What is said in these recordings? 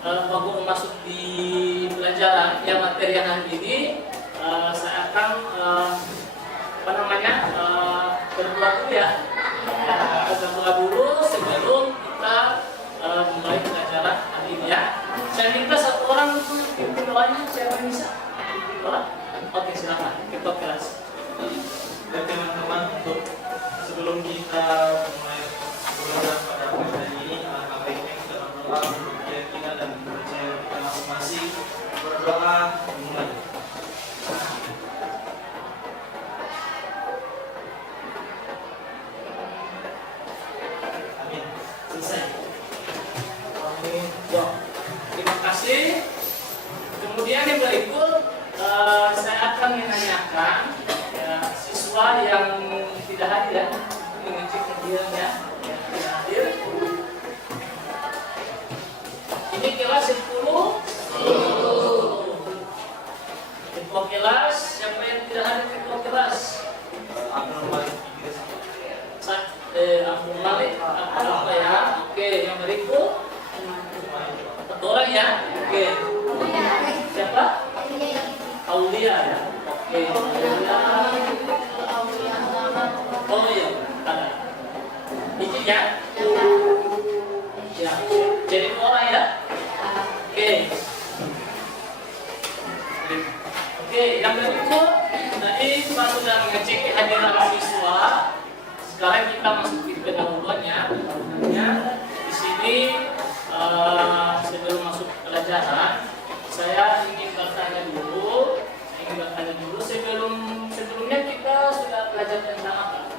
baru masuk di pelajaran yang materi yang hari ini, saya akan berdoa dulu ya. Berdoa dulu sebelum kita mulai pelajaran hari ini ya. Saya minta satu orang untuk pimpin doanya, siapa yang bisa? Oke, silakan. Ketua kelas. Ya teman-teman, untuk sebelum kita mulai belajar pada materi ini, alangkah baiknya kita berdoa untuk keyakinan dan kepercayaan kita masing-masing. Berdoa mulai. Amin. Selesai. Amin. Ya. Terima kasih. Kemudian yang berikut saya akan menanyakan ya, siswa yang tidak hadir ya, mengecek kehadirannya yang tidak hadir. Ini kelas 10. Ketua kelas, siapa yang tidak hadir ketua kelas? Abdul Malik. Abdul Malik, apa ya? Oke, yang berikut satu orang ya. Oke. Siapa? Aulia ya. Oke. Oh iya, ada. Izin ya. Ya. Jadi dua orang ya. Oke. Oke, yang berikut tadi Pak sudah mengecek kehadiran siswa. Sekarang kita masuk ke pendahuluannya. Di sini sebelum masuk pelajaran, saya ingin bertanya dulu. Sebelumnya kita sudah belajar tentang apa?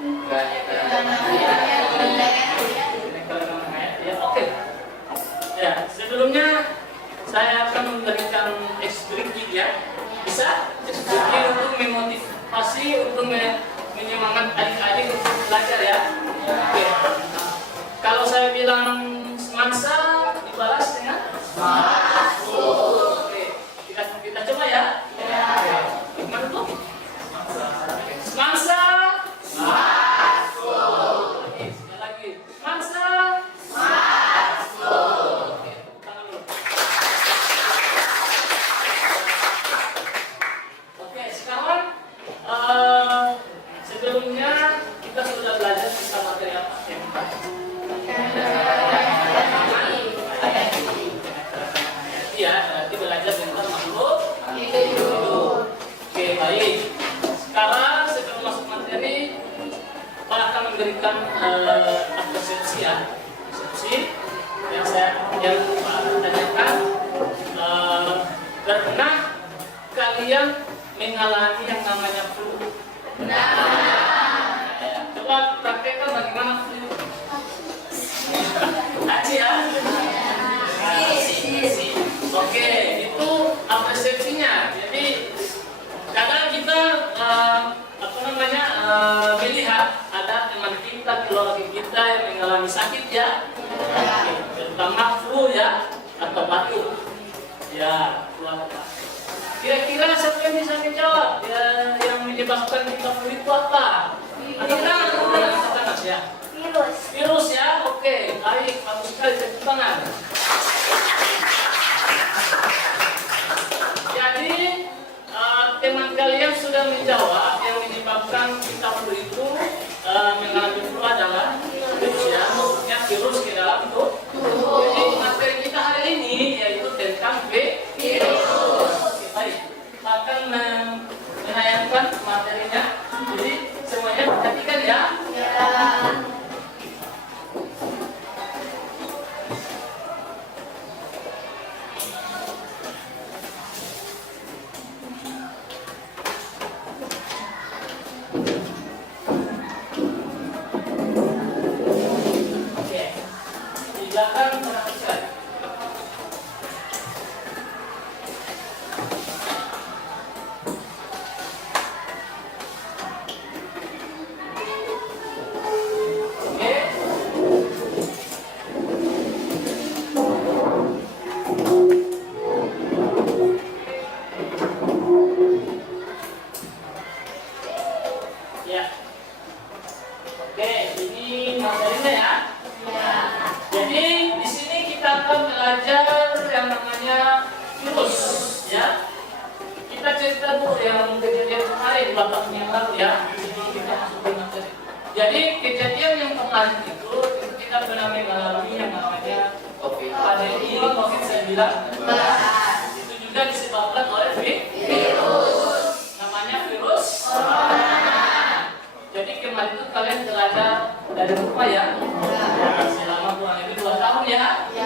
Ya, oke. Ya, sebelumnya saya akan memberikan eksplisit ya. Bisa? Eksplisit untuk memotivasi, untuk menyemangat adik-adik untuk belajar ya. Oke. Nah, kalau saya bilang semansa, dibalas dengan masuk. Oke. Kita coba ya. Gimana tuh? Semansa. Masuk. Oke, sekali lagi. Semansa. Masuk. Oke, tangan dulu. Oke, sekarang sebelumnya kita sudah belajar tentang materi apa? Ya, berarti belajar tentang makhluk hidup. Oke, baik. Sekarang sebelum masuk materi, Pak akan memberikan persepsi ya. Persepsi yang Pak akan tanyakan. Pernah kalian mengalami yang namanya flu? Coba praktekkan bagaimana flu. Haji ya? Oke, itu persepsinya. Jadi kadang kita melihat ada teman kita, keluarga kita yang mengalami sakit ya, terutama flu ya atau batuk ya, keluarga. Kira-kira siapa yang bisa menjawab ya, yang menyebabkan kita flu itu apa? Kita ya. Virus ya, oke, baik, bagus sekali, tepuk tangan. Jadi teman kalian sudah menjawab yang menyebabkan kita flu itu mengalami flu adalah virus ya, maksudnya virus ke dalam tubuh. Jadi materi kita hari ini yaitu tentang virus. Baik, akan menayangkan materinya. Jadi semuanya perhatikan ya. babak yang lalu ya, sebelum kita masuk ke materi. Jadi kejadian yang kemarin itu kita pernah mengalami yang namanya pandemi COVID-19. Itu juga disebabkan oleh virus. Namanya virus corona. Jadi kemarin itu kalian belajar dari rumah ya? Selama kurang lebih 2 tahun ya? Oke.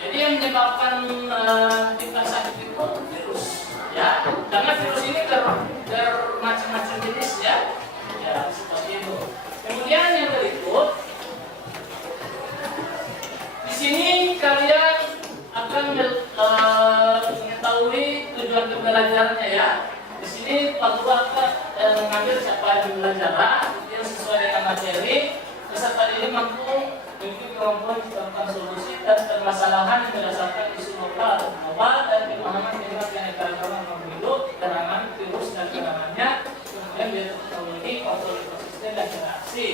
Jadi yang menyebabkan kita sakit itu virus ya. Karena virus ini bermacam-macam jenis ya. Ya, seperti itu. Kemudian yang berikut, di sini kalian akan mengetahui tujuan pembelajarannya ya. Di sini Pak Guru akan mengambil capaian pembelajaran yang sesuai dengan materi. Peserta ini mampu memiliki kemampuan menciptakan solusi dan permasalahan berdasarkan isu lokal dan pemahaman kalimat yang diterangkan dalam hidup, keterangan virus dan keterangannya, kemudian teknologi, kontrol ekosistem dan interaksi.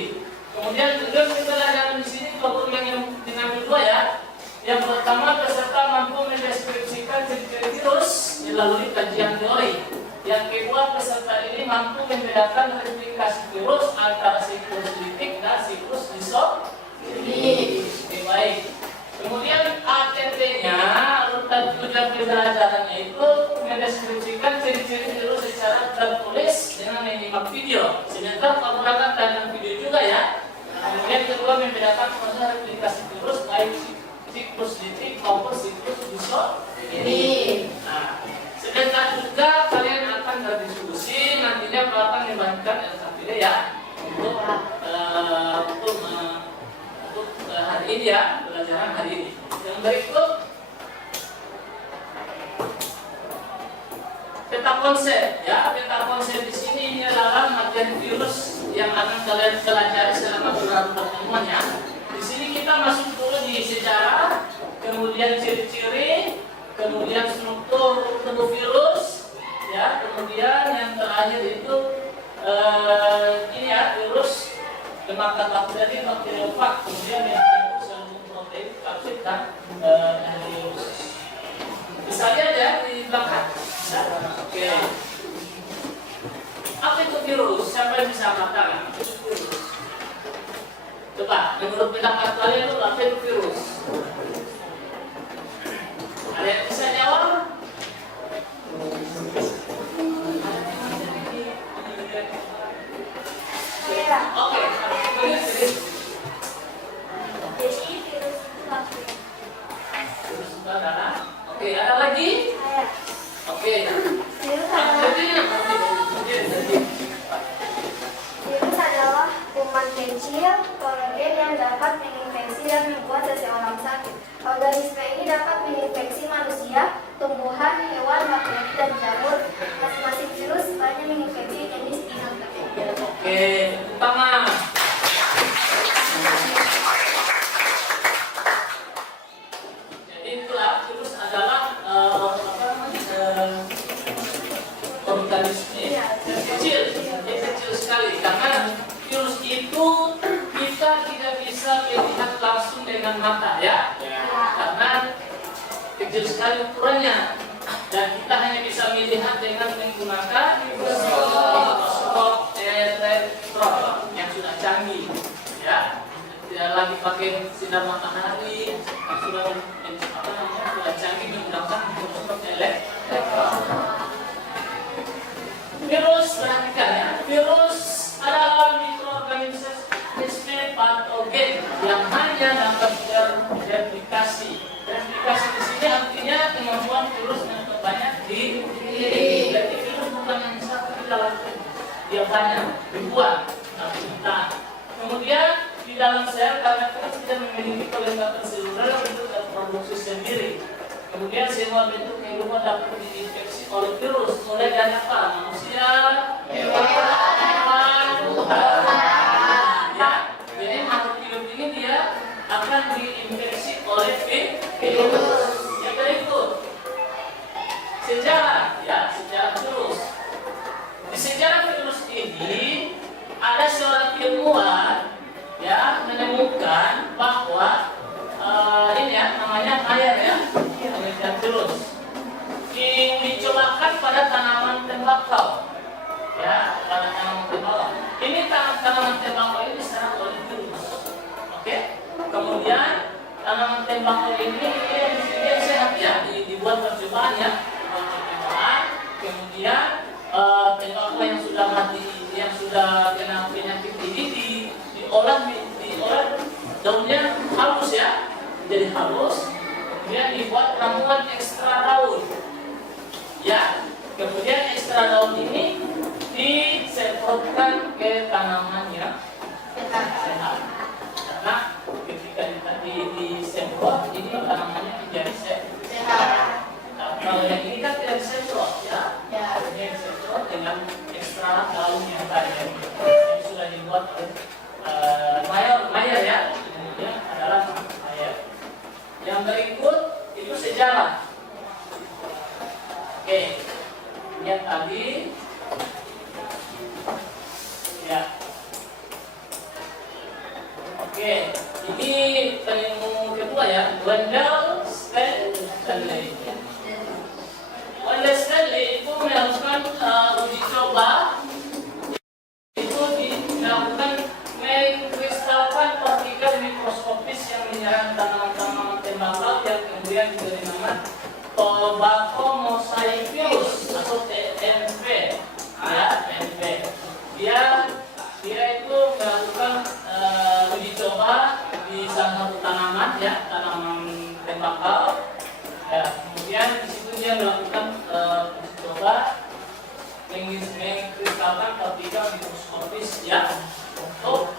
Kemudian tujuan pembelajaran di sini Pak Guru yang dinamik 2 ya. Yang pertama, peserta mampu mendeskripsikan ciri-ciri virus melalui kajian teori. Yang kedua, peserta ini mampu membedakan replikasi virus antara siklus litik dan siklus isolik. Baik. Kemudian ATT-nya, rutan tujuan pembelajarannya itu mendeskripsikan ciri-ciri virus secara tertulis dengan menyimak video. Sebentar menggunakan tangan video juga ya. Kemudian kedua, membedakan proses replikasi virus baik siklus litik maupun siklus isolik. Nah, sebentar juga kalian akan berdiskusi, nantinya akan membandingkan LKPD ya untuk hari ini ya, pelajaran hari ini. Yang berikut peta konsep ya, peta konsep di sini ini adalah materi virus yang akan kalian pelajari selama beberapa pertemuan ya. Di sini kita masuk dulu di sejarah, kemudian ciri-ciri, kemudian struktur tubuh virus, ya, kemudian yang terakhir itu ini ya virus lemak bakteri, bakteriofag, kemudian yang sel protein, kapsid dan virus. Bisa lihat ya di belakang. Oke. Apa itu virus? Siapa yang bisa mengatakan itu virus? Coba, menurut pendapat kalian itu apa itu virus? Ada yang bisa jawab? Oke, Jadi virus itu bakteri. virus itu adalah. Oke, ada lagi? Oke. Virus adalah kuman kecil patogen yang dapat menginfeksi dan membuat seseorang sakit. Organisme ini dapat menginfeksi manusia, tumbuhan, hewan, bakteri, dan jamur. Masing-masing virus banyak menginfeksi jenis inang. Oke, pertama. Jadi itulah virus adalah organisme yang kecil sekali karena virus itu kita tidak bisa melihat langsung dengan mata ya, karena kecil sekali ukurannya dan kita hanya bisa melihat dengan menggunakan mikroskop elektron yang sudah canggih ya, tidak lagi pakai sinar matahari, sudah canggih menggunakan mikroskop elektron. Virus, perhatikan ya, virus adalah mikroorganisme patogen yang hanya dapat bereplikasi. Replikasi di sini artinya kemampuan virus untuk banyak di jadi virus bukan yang satu di dalam dia banyak ribuan. Kemudian di dalam sel karena virus tidak memiliki kelengkapan seluler untuk terproduksi sendiri. Kemudian semua bentuk kehidupan dapat diinfeksi oleh virus, mulai dari apa? Manusia, hewan, ya. Jadi makhluk hidup ini dia akan diinfeksi oleh virus. Yang berikut, sejarah, ya, sejarah virus. Di sejarah virus ini ada seorang ilmuwan, ya, menemukan bahwa ini ya, namanya Mayer ya. Penelitian virus dicobakan pada tanaman tembakau. tembakau ini sehat ya, dibuat percobaan ya, percobaan. Kemudian tembakau yang sudah mati, yang sudah kena penyakit ini diolah daunnya halus ya, jadi halus. Kemudian dibuat ramuan ekstra daun. Ya, kemudian ekstra daun ini disemprotkan ke tanamannya sehat. Karena ketika disemprot ini tanamannya menjadi sehat. Nah, kalau yang ini kan tidak disemprot ya. Ini disemprot dengan ekstra daun yang tadi yang sudah dibuat oleh Mayer ya. Kemudian adalah Mayer. Yang berikut itu sejarah. Oke, yang tadi ya. Oke, ini penemu kedua ya, Wendell Stanley. Wendell Stanley itu melakukan uji coba, itu dilakukan mengkristalkan partikel mikroskopis yang menyerang tanaman-tanaman tembakau yang kemudian diberi nama Tobacco mosaic virus atau TMV ya, TMV. Dia itu melakukan uji coba di salah satu tanaman ya, tanaman tembakau. Ya, kemudian di situ dia melakukan uji coba mengkristalkan partikel mikroskopis ya untuk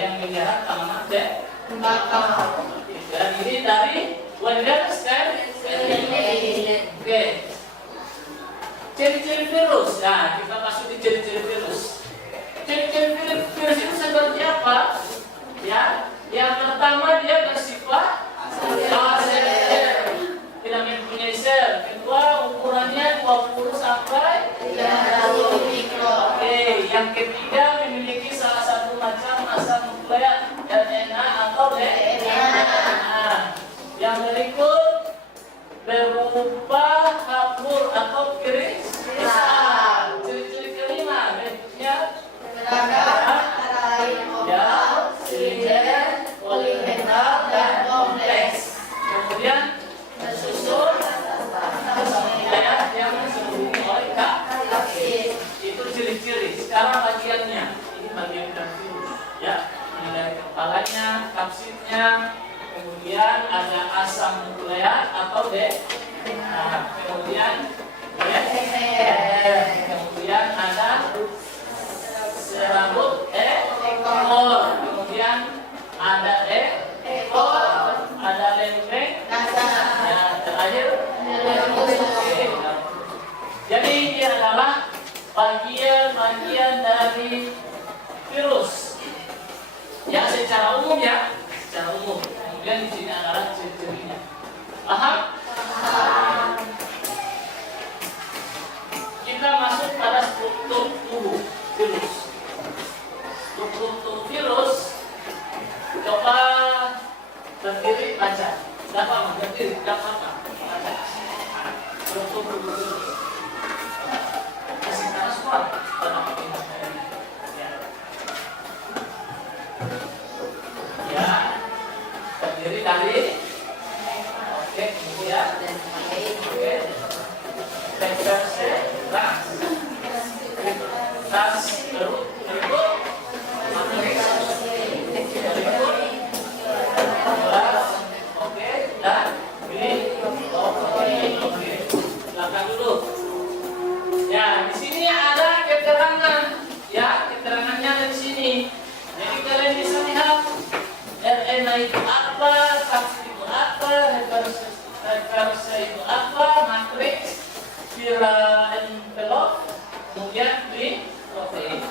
yang menyerang tanaman tembakau. Dan ini dari Wendell Stanley. Oke. Ciri-ciri virus. Nah, kita masuk di ciri-ciri virus. Ciri-ciri virus itu seperti apa? Ya, yang pertama dia bersifat aseler, tidak mempunyai sel. Kedua, ukurannya 20 sampai 30 mikron. Oke, yang ketiga memiliki salah satu macam asal nukleat RNA atau DNA. Yang berikut berupa hapur atau kristal. Ciri-ciri kelima bentuknya ya, silinder, polihedral dan kompleks. Kemudian tersusun wilayah yang diselimuti oleh kapsid. Itu ciri-ciri. Sekarang bagiannya, ini bagian virus ya, ini dari kepalanya, kapsidnya. Kemudian ada asam nukleat atau DNA. Kemudian kemudian ada serabut ekor. Kemudian ada ekor, ada lempeng. Dan terakhir jadi ini adalah bagian-bagian dari virus. Ya, secara umum ya, secara umum. Kemudian di sini adalah ciri-cirinya. Paham? Kita masuk pada struktur tubuh virus. Struktur tubuh virus, coba berdiri baca. Dapat berdiri, dapat baca. Struktur tubuh virus. Kasih tangan semua. Ya. Terdiri dari oke, kemudian oke, vektor ras berikut oke, dan ini oke, belakang dulu. Ya, di sini ada keterangan ya, keterangannya dari sini. Jadi kalian bisa lihat RNA itu apa, kapsid itu apa, reverse itu apa, matriks, viral envelope, kemudian protein.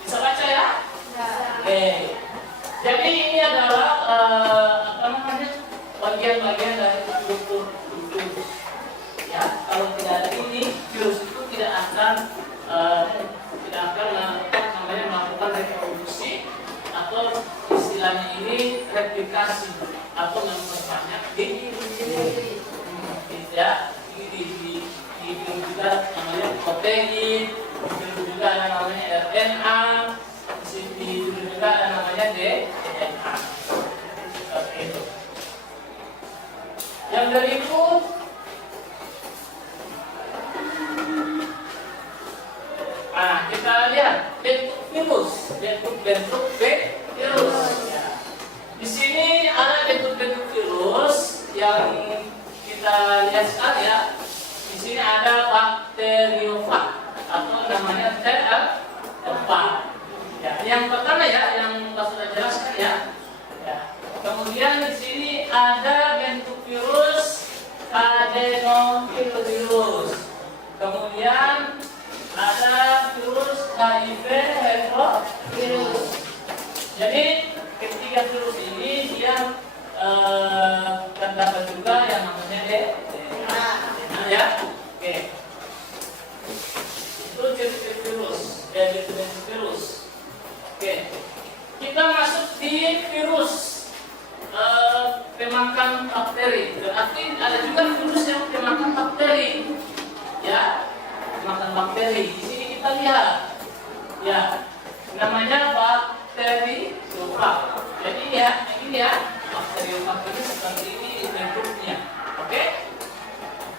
Bisa baca ya? Oke. Jadi ini adalah bagian-bagian dari struktur virus. Ya, kalau tidak ada ini, virus itu tidak akan melakukan reproduksi atau istilahnya ini replikasi atau memperbanyak tidak di juga namanya protein, juga ada namanya RNA, juga ada namanya DNA. Oke. Yang berikut kita lihat bentuk virus, bentuk virus. Ya. Di sini ada bentuk-bentuk virus yang kita lihat sekarang ya. Di sini ada bakteriofag atau namanya T4. Ya, yang pertama ya, yang sudah jelaskan ya. Ya. Kemudian di sini ada bentuk virus adenovirus. Kemudian ada virus HIV heterovirus. Jadi ketiga virus ini dia terdapat juga yang namanya DNA ya. Oke. Itu jenis virus, jenis virus. Oke. Kita masuk di virus pemakan bakteri. Berarti ada juga virus yang pemakan bakteri. Ya. Makan bakteri. Di sini kita lihat, ya, namanya bakteriofag. Jadi ya, ini ya, bakteriofag ini seperti ini bentuknya. Oke?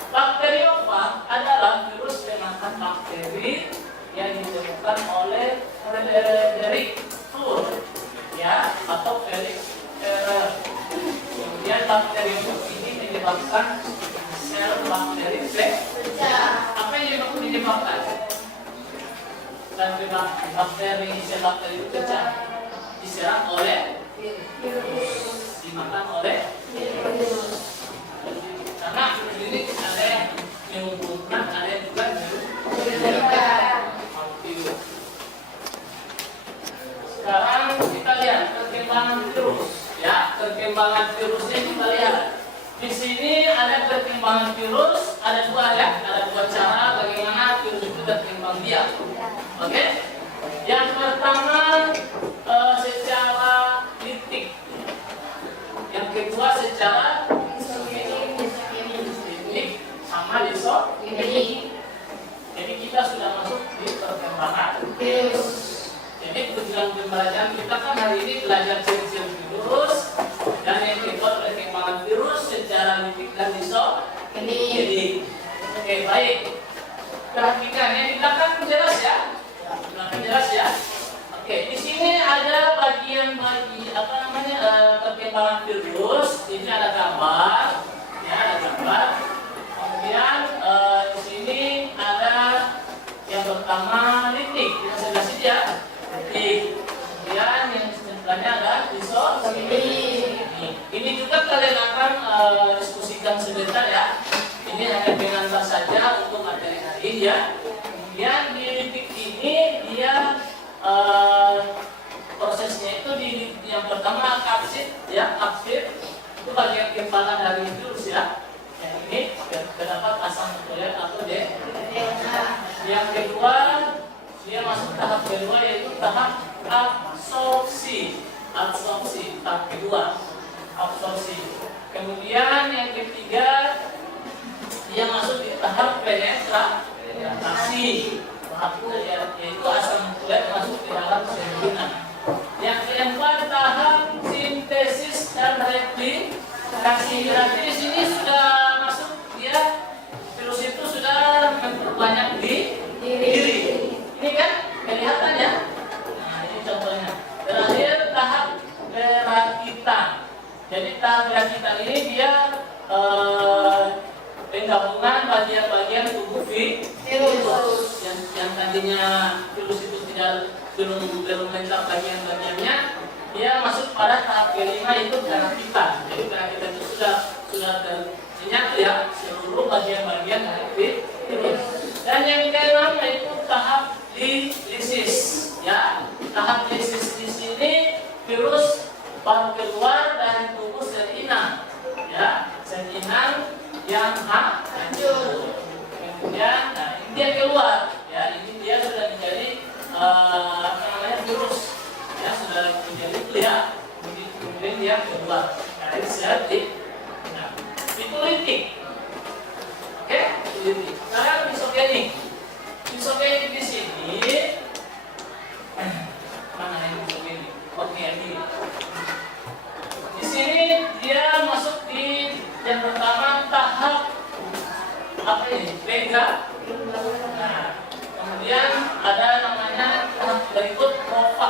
Bakteriofag adalah virus pemakan bakteri yang ditemukan oleh Frederick Fluor, ya, atau Felix Ferrer. Kemudian bakteriofag ini menyebabkan sel bakteri pecah. Apa yang menyebabkan bakteri sel bakteri itu pecah? Diserang oleh virus, dimakan oleh virus. Karena ini ada yang mengumpulkan, ada yang juga virus. Sekarang kita lihat perkembangan virus. Ya, perkembangan virusnya kita lihat. Di sini ada perkembangan virus, ada dua ya, ada dua cara bagaimana virus itu berkembang biak. Oke? Yang pertama secara litik, yang kedua secara litik sama lisogenik. Jadi kita sudah masuk di perkembangan virus. Jadi tujuan pembelajaran kita kan hari ini belajar ciri-ciri virus dan yang kedua perkembangan virus secara litik dan lisogenik. Oke, baik. Perhatikan yang di belakang jelas ya. Jelas ya. Oke, di sini ada perkembangan virus. Ini ada gambar, ya ada gambar. Kemudian di sini ada yang pertama litik, yang sebelah sini ya. Litik. Kemudian yang sebelahnya ada lisogenik. Ini juga kalian akan diskusikan sebentar ya. Ini hanya pengantar saja untuk materi hari ini ya. Kemudian di litik ini dia prosesnya itu yang pertama kapsid ya, kapsid itu bagian kembangan dari virus ya. Yang ini terdapat asam nukleat atau DNA. Yang kedua dia masuk tahap kedua yaitu tahap absorpsi. Tahap kedua absorpsi. Kemudian yang ketiga dia masuk di tahap penetrasi. Yaitu asam nukleat masuk di dalam sel inang. Yang keempat tahap sintesis dan replikasi. Berarti di sini sudah masuk dia virus itu sudah memperbanyak di diri. Ini kan kelihatan ya. Nah, ini contohnya. Terakhir tahap perakitan. Jadi tahap perakitan ini dia penggabungan bagian-bagian tubuh virus yang tadinya virus itu belum lengkap bagian-bagiannya, dia masuk pada tahap kelima itu perakitan. Jadi perakitan itu sudah ternyata ya seluruh bagian-bagian dari virus. Dan yang keenam yaitu tahap lisis ya. Tahap lisis di sini virus baru keluar dari tubuh sel inang ya, sel inang yang hancur. Kemudian dia keluar ya, ini dia sudah menjadi virus ya, sudah menjadi lihat. Kemudian dia keluar dari sel inang. Itu litik. Oke, litik. Sekarang lisogenik. Lisogenik di sini mana yang lisogenik? Oke, ini. Di sini dia masuk di yang pertama ini? Vega. Nah, kemudian ada namanya berikut prova.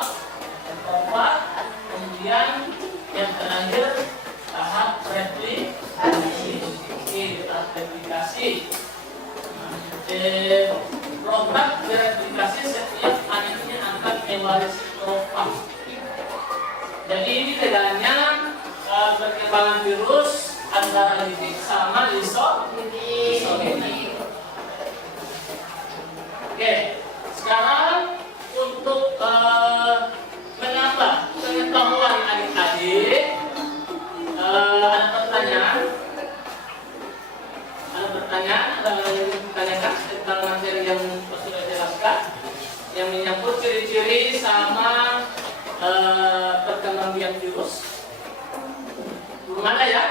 Kemudian yang terakhir tahap replikasi. Oke, tahap replikasi. Program replikasi setiap anaknya akan mewarisi prova. Jadi ini bedanya perkembangan virus antara lidik sama lisogenik. Oke, sekarang untuk menambah pengetahuan adik-adik, ada pertanyaan? Ada yang ditanyakan tentang materi yang sudah jelaskan, yang menyangkut ciri-ciri sama perkembangan virus? Belum ada ya?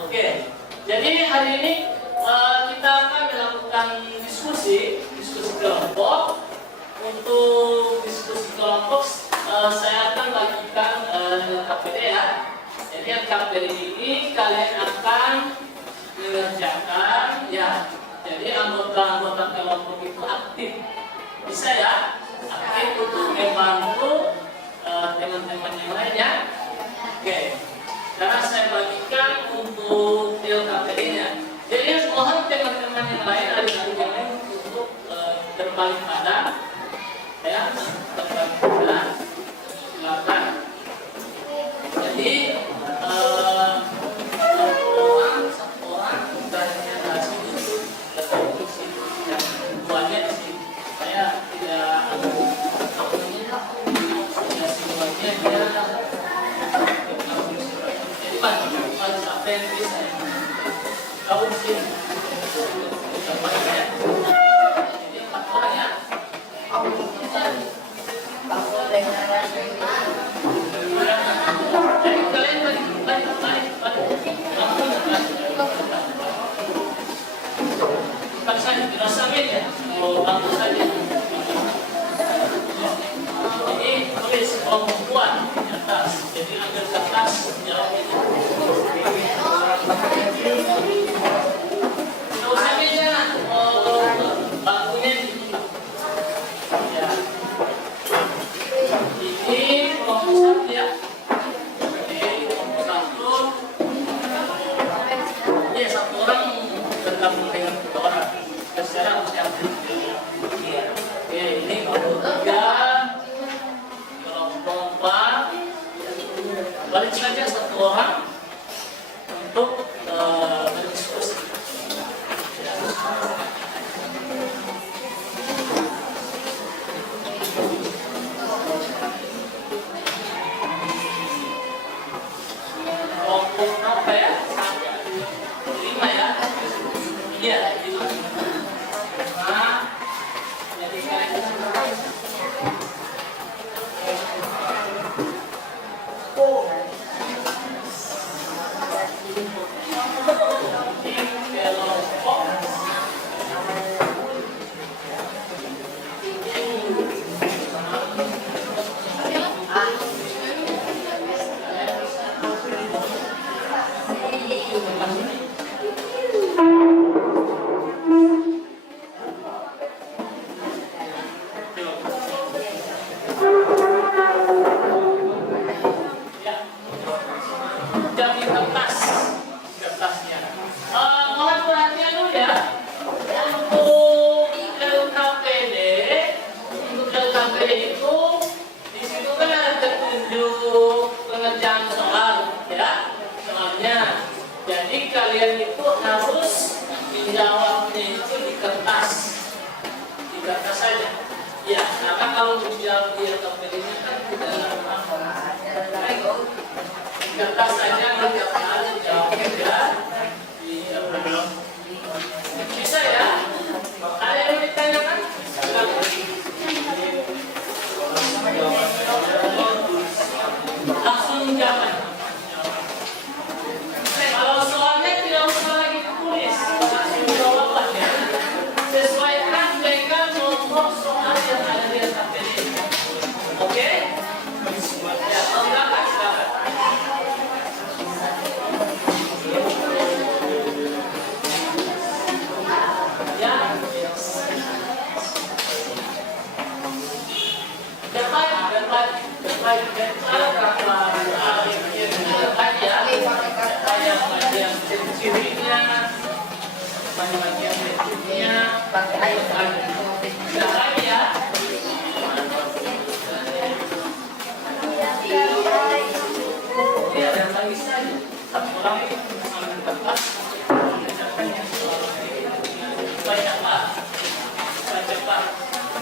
Oke. Jadi hari ini kita akan melakukan diskusi kelompok. Untuk diskusi kelompok saya akan bagikan LKPD ya. Jadi LKPD ini kalian akan mengerjakan ya. Jadi anggota-anggota kelompok itu aktif. Bisa ya? Aktif untuk membantu teman-teman yang lainnya. Oke. Karena saya bagikan untuk LKPD-nya. Jadi mohon teman-teman yang lain adik-adik yang lain untuk berbalik pada ya, berbalik pada silakan. Jadi satu orang presentasi itu yang buahnya di sini. Saya tidak semuanya dia. Jadi sampai yang bisa kau di sini. Jadi 4 orang ya. Jadi kalian balik. Bukan saja, tidak sampai ya. Mau bantu saja. Jadi tulis kelompok buat di atas. Jadi ambil kertas jawab ini. Tidak usah meja, bangkunya dibuka. Ya. Ini kelompok 1 ya. Jadi kelompok 1. Ya, 1 orang bergabung dengan 2 orang. Sekarang harus yang oke, ini kelompok 3. Kelompok 4. Balik saja 1 orang untuk berdiskusi. Kelompok berapa ya? 5 ya? Iya, 5. Nah, jadi kalian kertasnya. Mohon perhatian dulu ya. Untuk LKPD itu di situ kan ada petunjuk pengerjaan soal, ya. Soalnya, jadi kalian itu harus menjawabnya itu di kertas saja. Ya, karena kalau menjawab di LKPD-nya kan tidak di kertas saja nanti harus jawabnya ya. Bisa ya? Ada yang ditanyakan? Langsung jawab. Kalau soalnya tidak usah lagi ditulis, langsung jawab aja. Sesuaikan dengan nomor soal yang ada di LKPD. Oke? Ya, silakan. bagian berikutnya tidak lagi ya. Ini ada lagi saja. Satu orang mengambil tempat mengerjakan yang banyak pak. Banyak pak.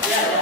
Ya, ya.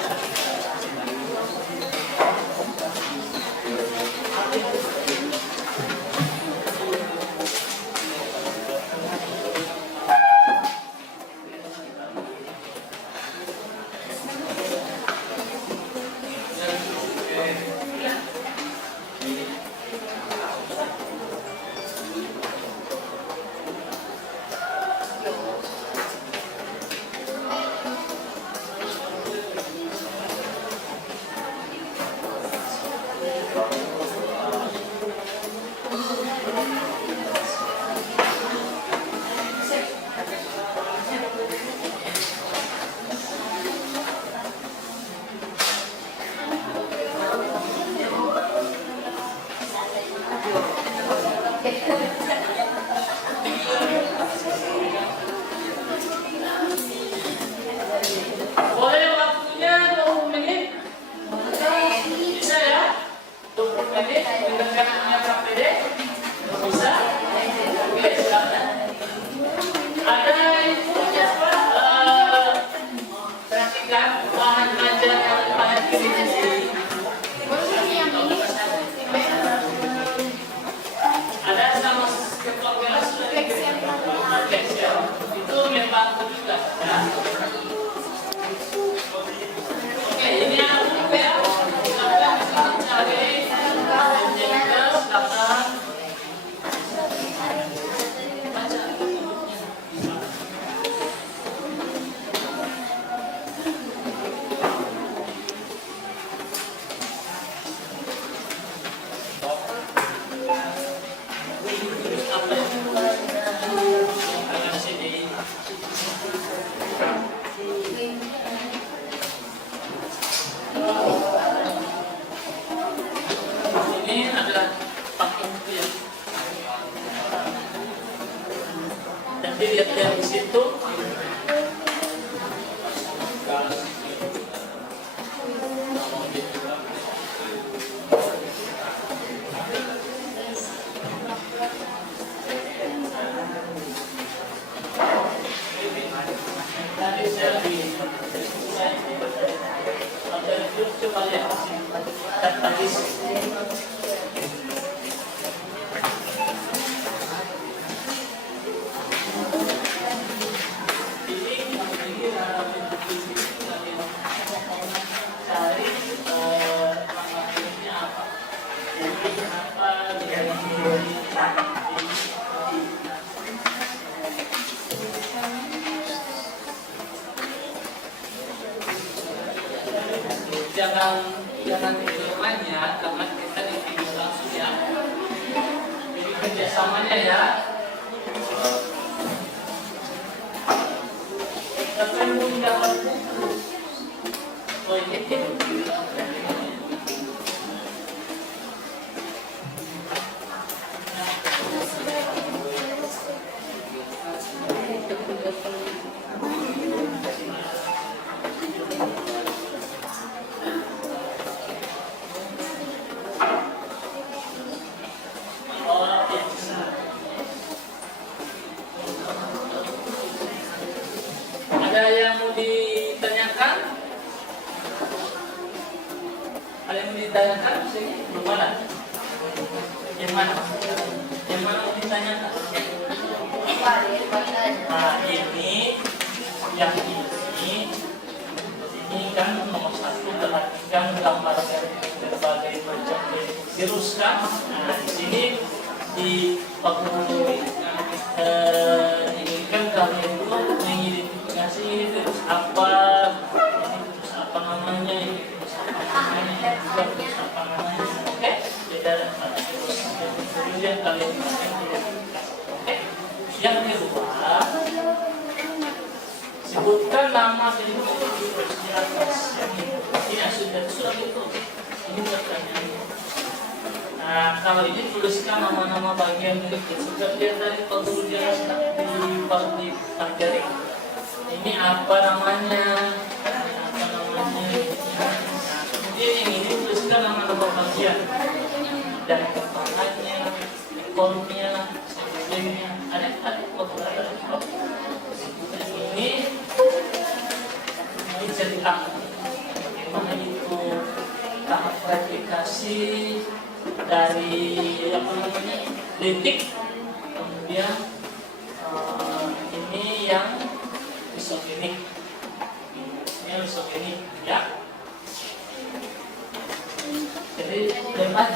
Boleh waktunya 20 menit? Bisa ya? 20 menit dengan punya KPD? Bisa? Oke, silakan. Ada itu apa? Perhatikan bahan ajar yang bahan kirinya sih. Ada sama ketua kelas sudah dikirim. Oke, siap. Itu membantu juga ya. Oke, ini aku ya. Silakan di sini cari agenda, silakan. Baca. Apa itu? Akan sini. Ini adalah pakai itu ya. Nanti lihat yang di situ. Tadi saya coba lihat tadi. Jangan dikeluarnya karena kita di video langsung ya. Jadi kerjasamanya ya. Tapi belum dapat buku. Oh ini. Ada yang mau ditanyakan? Ada yang mau ditanyakan? Sini, mana? Yang mana? Yang mana mau ditanyakan? Nah, ini, yang ini kan nomor 1 perhatikan gambar dari berbagai macam virus kan? Nah, di sini di ini kan kami itu mengidentifikasi ini virus apa, ini virus apa namanya, ini virus apa namanya, ini juga virus apa namanya. Oke, beda dengan virus yang kalian identifikasi. Oke, yang kedua sebutkan nama dari virus di atas. Ini sudah itu. Ini pertanyaannya. Nah, kalau ini tuliskan nama-nama bagian berikut. Sudah lihat dari pengguna di kalau dipelajari ini apa namanya, kemudian yang ini tuliskan nama-nama bagian dari kepalanya, ekornya, sebagainya, ada ini cerita bagaimana itu tahap replikasi dari apa namanya detik, kemudian ini yang misoginik, ini misoginik ya. Jadi debat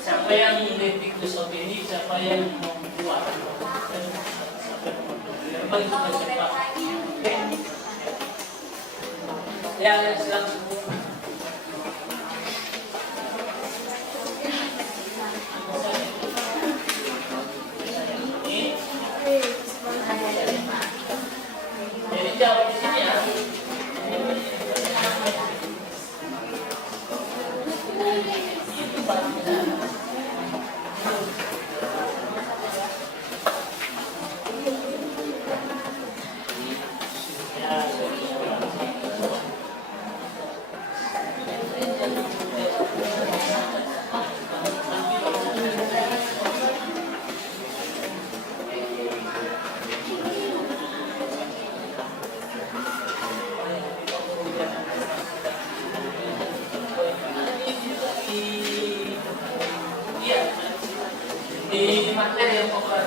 siapa yang detik misoginik, siapa yang membuat, siapa itu cepat. Ya, silakan. Jadi jauh di sini ya. Di materi yang populer.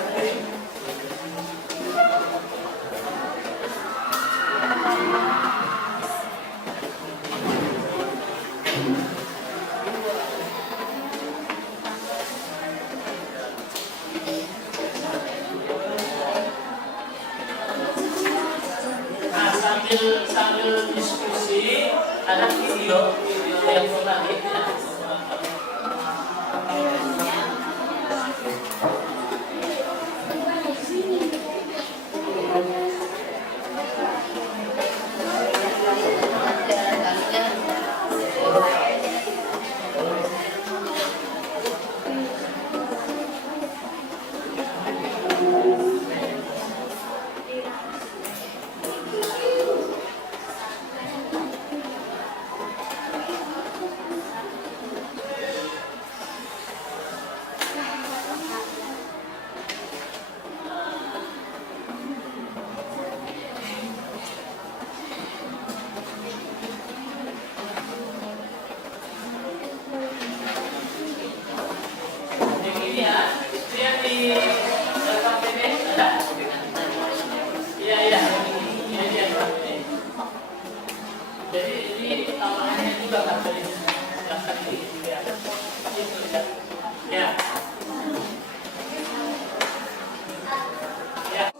Nah, sambil diskusi ada video yang menarik ya. Jadi ini tambahannya juga kan dari yang tadi dilihat. Ya. Ya.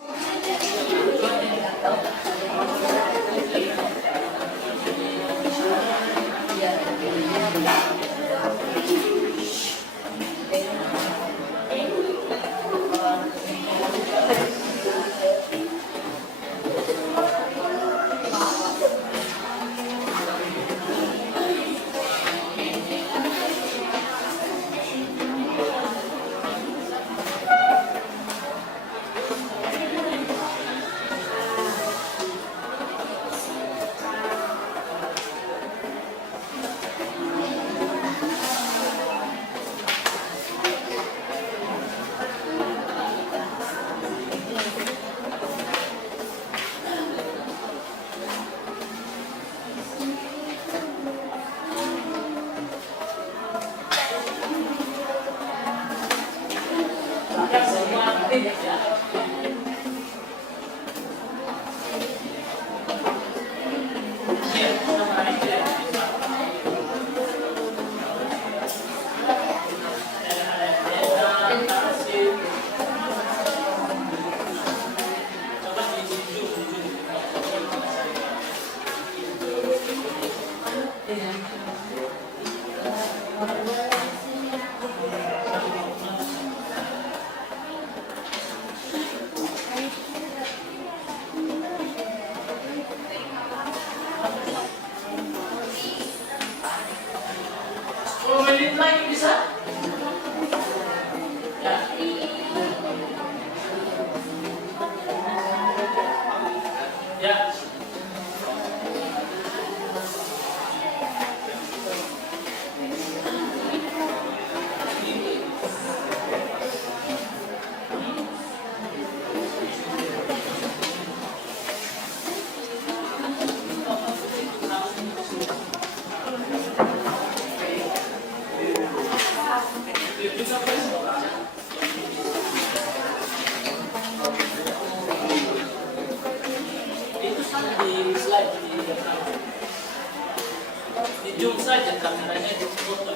di zoom saja kameranya di foto.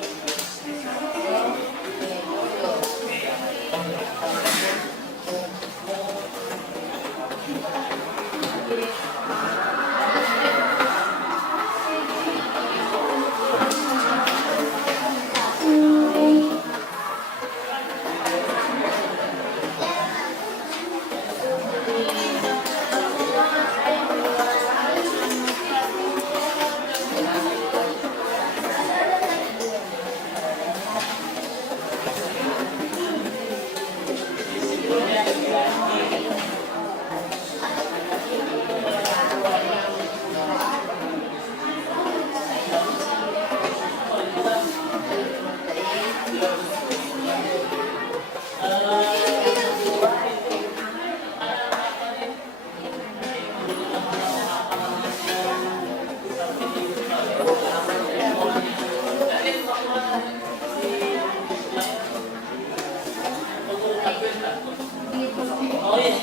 Oh iya.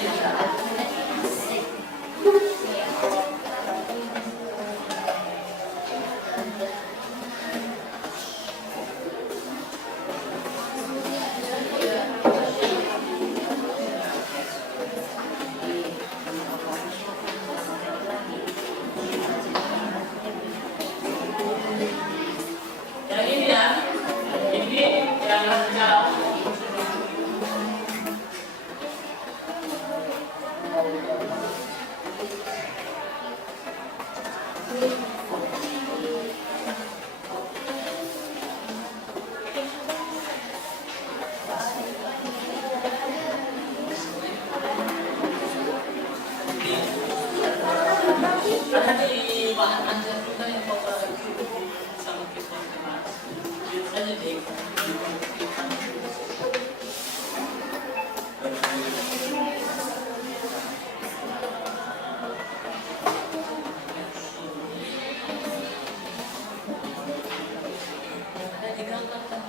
Yang ini ya, ini yang jauh. Ada di bahan ajar juga yang bapak sama kita lihat saja deh. Ada di gambar kan?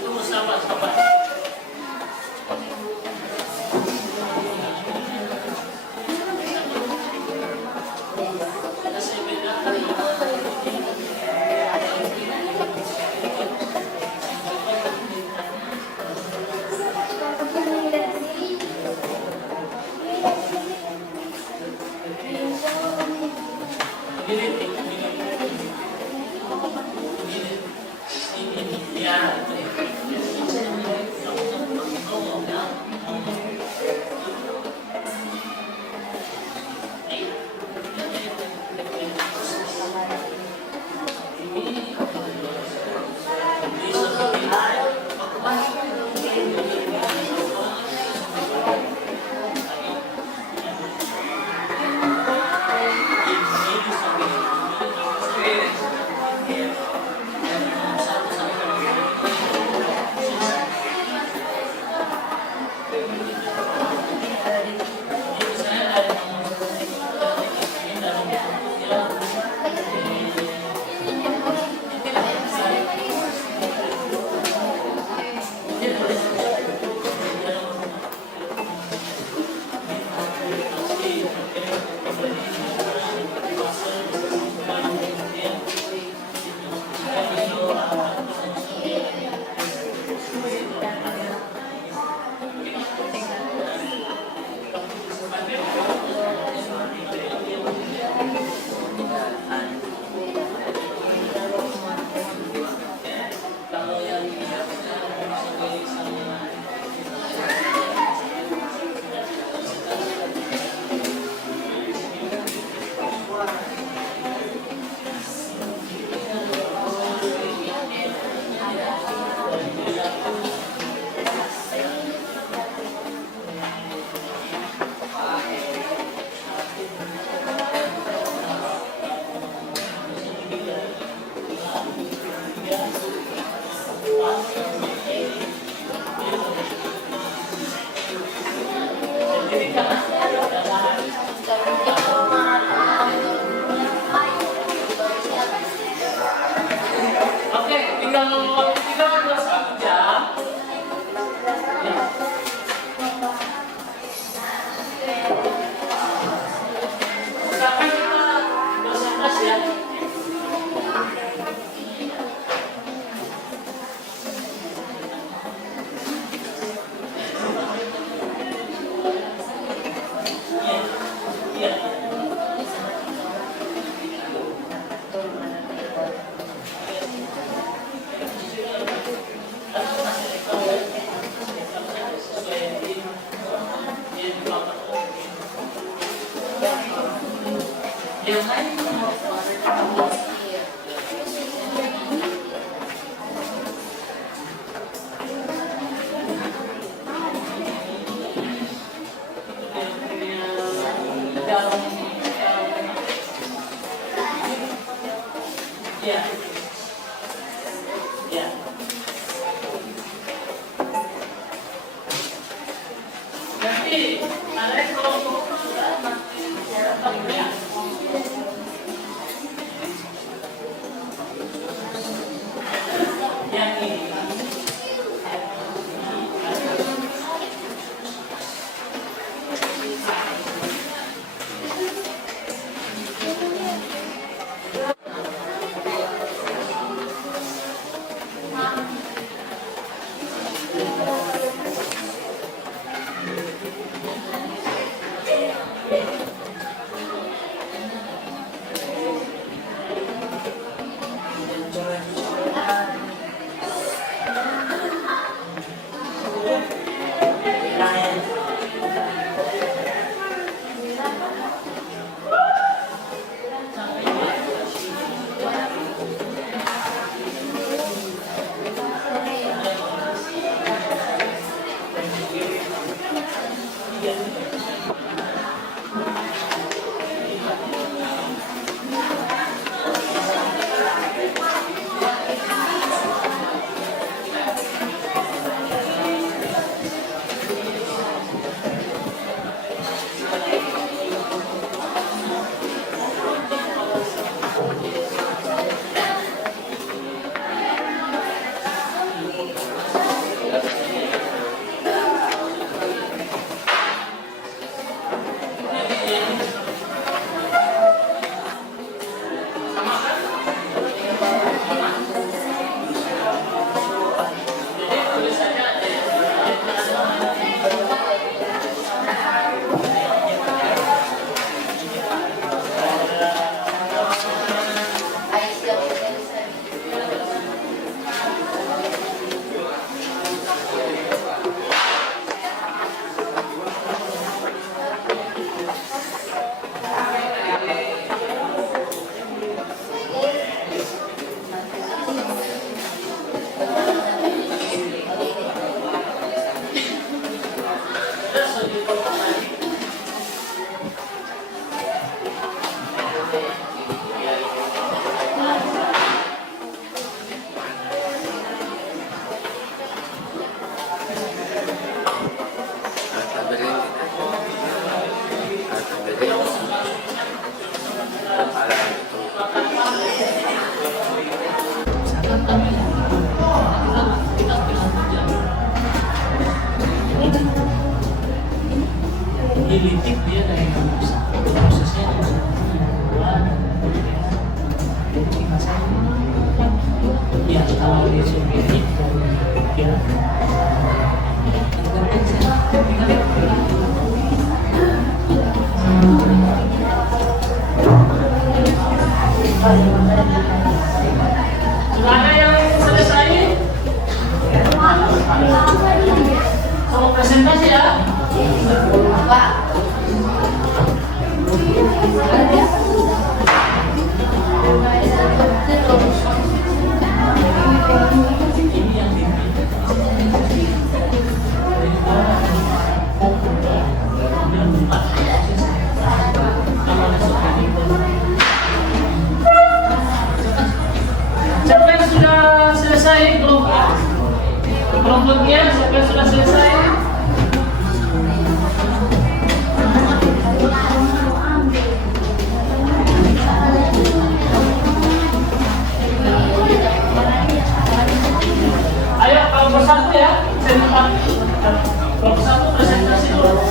Tunggu sabar. Ada saya bedakan. Ini ya. Ini Yang lain ya, ya. Nanti ada kelompok sudah nanti ya. Yang ini. Dilitik dia dari prosesnya ya kalau dia sendiri ya sudah ada yang selesai kalau presentasi ya Pak. Siapa yang sudah selesai kelompoknya? Siapa yang sudah selesai? Ayo kelompok satu ya, kelompok satu presentasi dulu.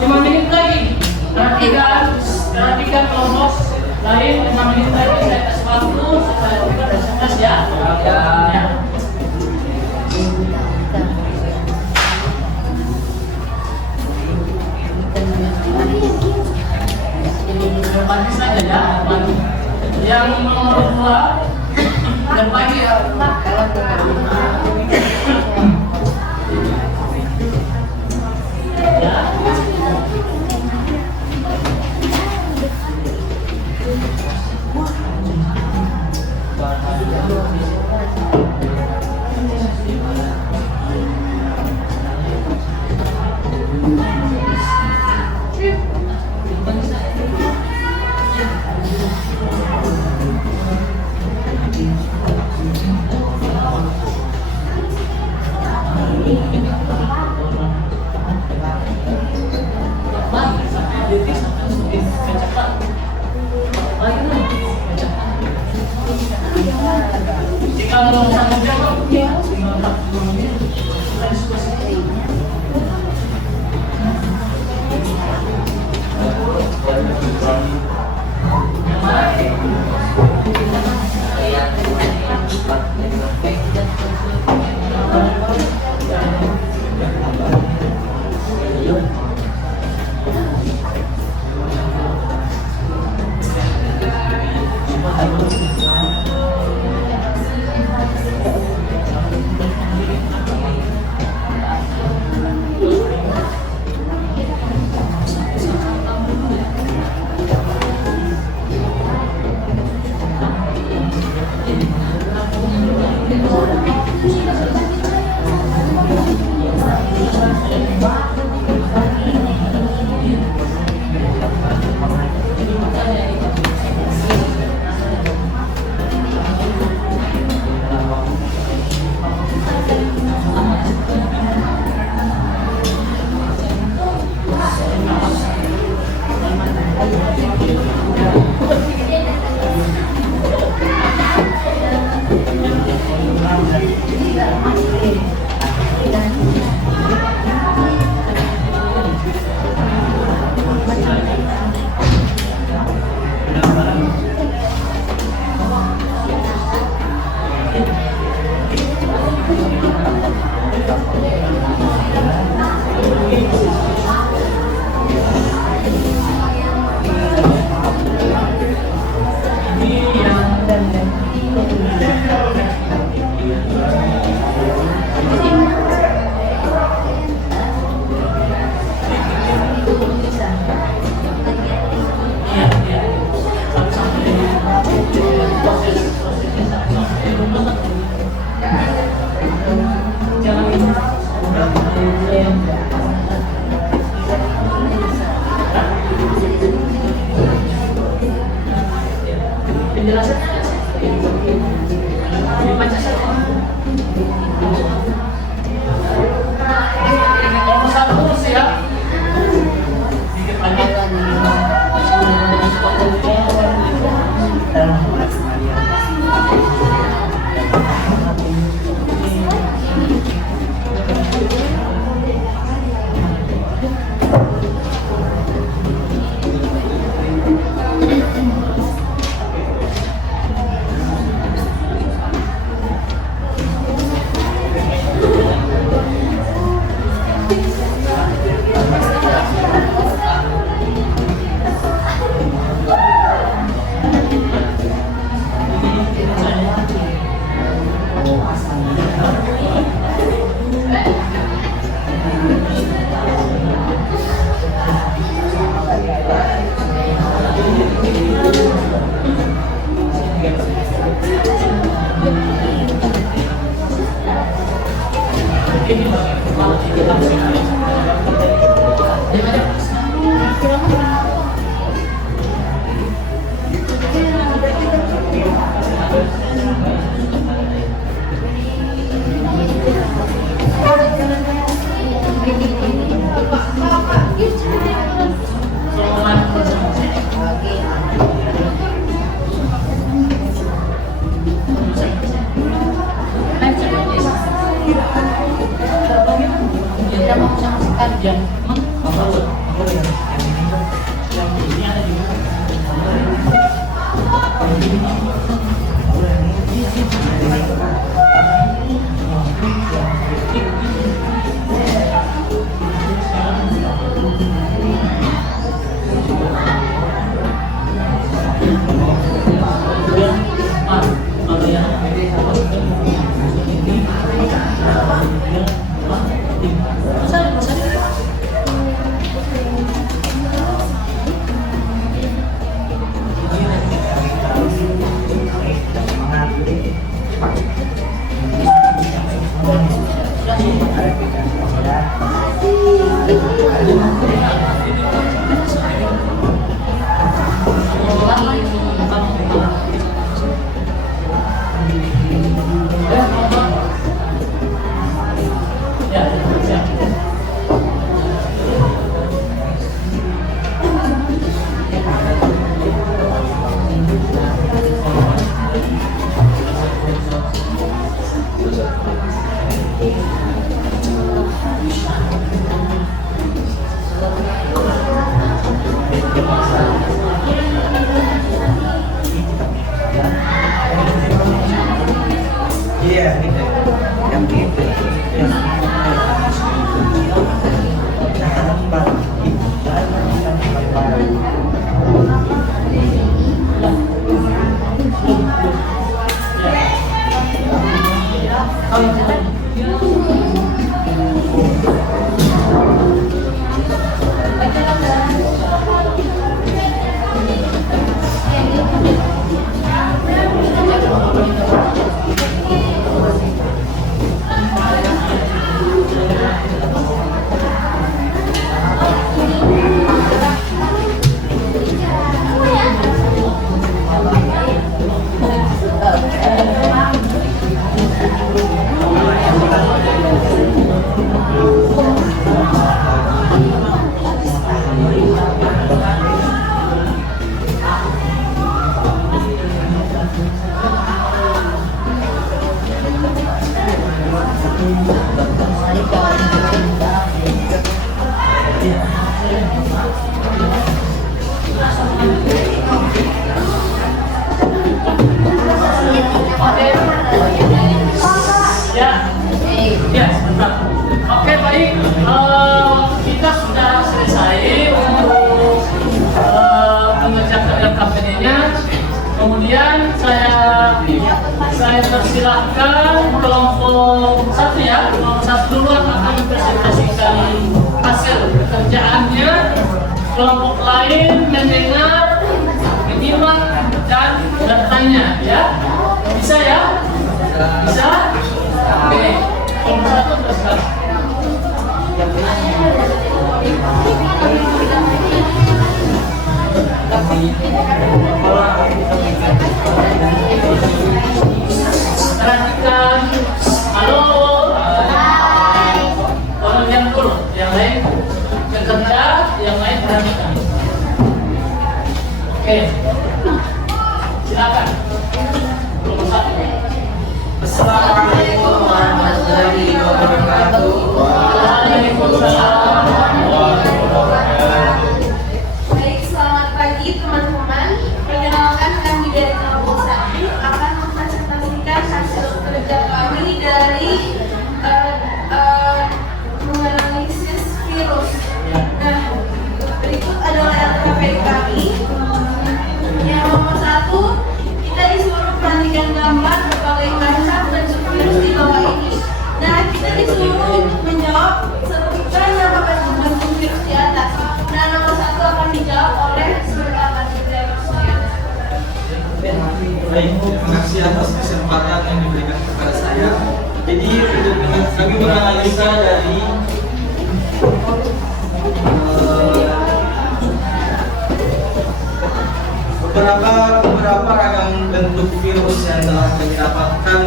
5 menit lagi. Perhatikan kelompok lain 5 menit lagi saya kasih waktu supaya kita presentasi ya. Ya. Pagi saja ya. Yang nomor 2 dan pagi ya. Ya, sebentar. Oke, baik. Kita sudah selesai untuk mengerjakan LKPD-nya. Kemudian saya persilahkan kelompok satu ya, kelompok satu duluan akan mempresentasikan hasil pekerjaannya. Kelompok lain mendengar, menyimak dan bertanya ya. Bisa ya? Bisa? Oke. Kelompok satu terus. Perhatikan. Halo. Orang yang dulu, yang lain bekerja, yang lain perhatikan. Oke. Silakan. Kelompok satu. Assalamualaikum warahmatullahi wabarakatuh. Waalaikumsalam. Baik, selamat pagi teman-teman. Perkenalkan, kami dari kelompok 1 akan mempresentasikan hasil kerja kami dari menganalisis virus. Nah, berikut adalah LKPD kami. Yang nomor 1, kita disuruh perhatikan gambar berbagai macam bentuk virus di bawah ini. Nah, kita disuruh untuk menjawab sebutkan nama bentuk virus di atas. Nah, nomor 1 akan dijawab oleh silakan. Baik, terima kasih atas kesempatan yang diberikan kepada saya. Jadi kami menganalisa dari beberapa ragam bentuk virus yang telah kami dapatkan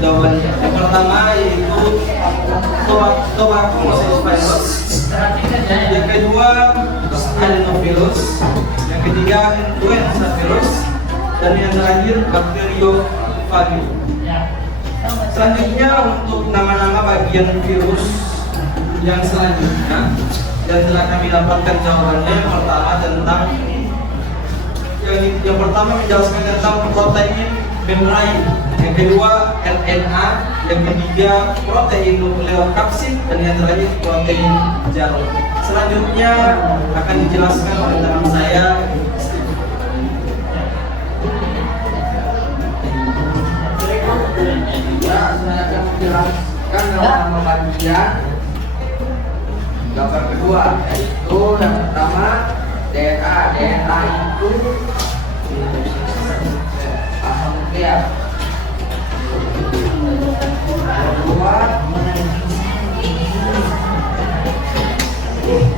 jawabannya. Yang pertama yaitu tuberculosis virus. Yang kedua adenovirus. Yang ketiga influenza virus. Dan yang terakhir bakteriofagi. Selanjutnya untuk nama-nama bagian virus yang selanjutnya yang telah kami dapatkan jawabannya, yang pertama tentang yang pertama menjelaskan tentang protein membrain, yang kedua RNA, yang ketiga protein nukleokapsid, dan yang terakhir protein jarum. Selanjutnya akan dijelaskan oleh teman saya. Ya, saya akan menjelaskan nama bagian gambar kedua, yaitu yang pertama DNA. DNA itu asam nukleat. Kedua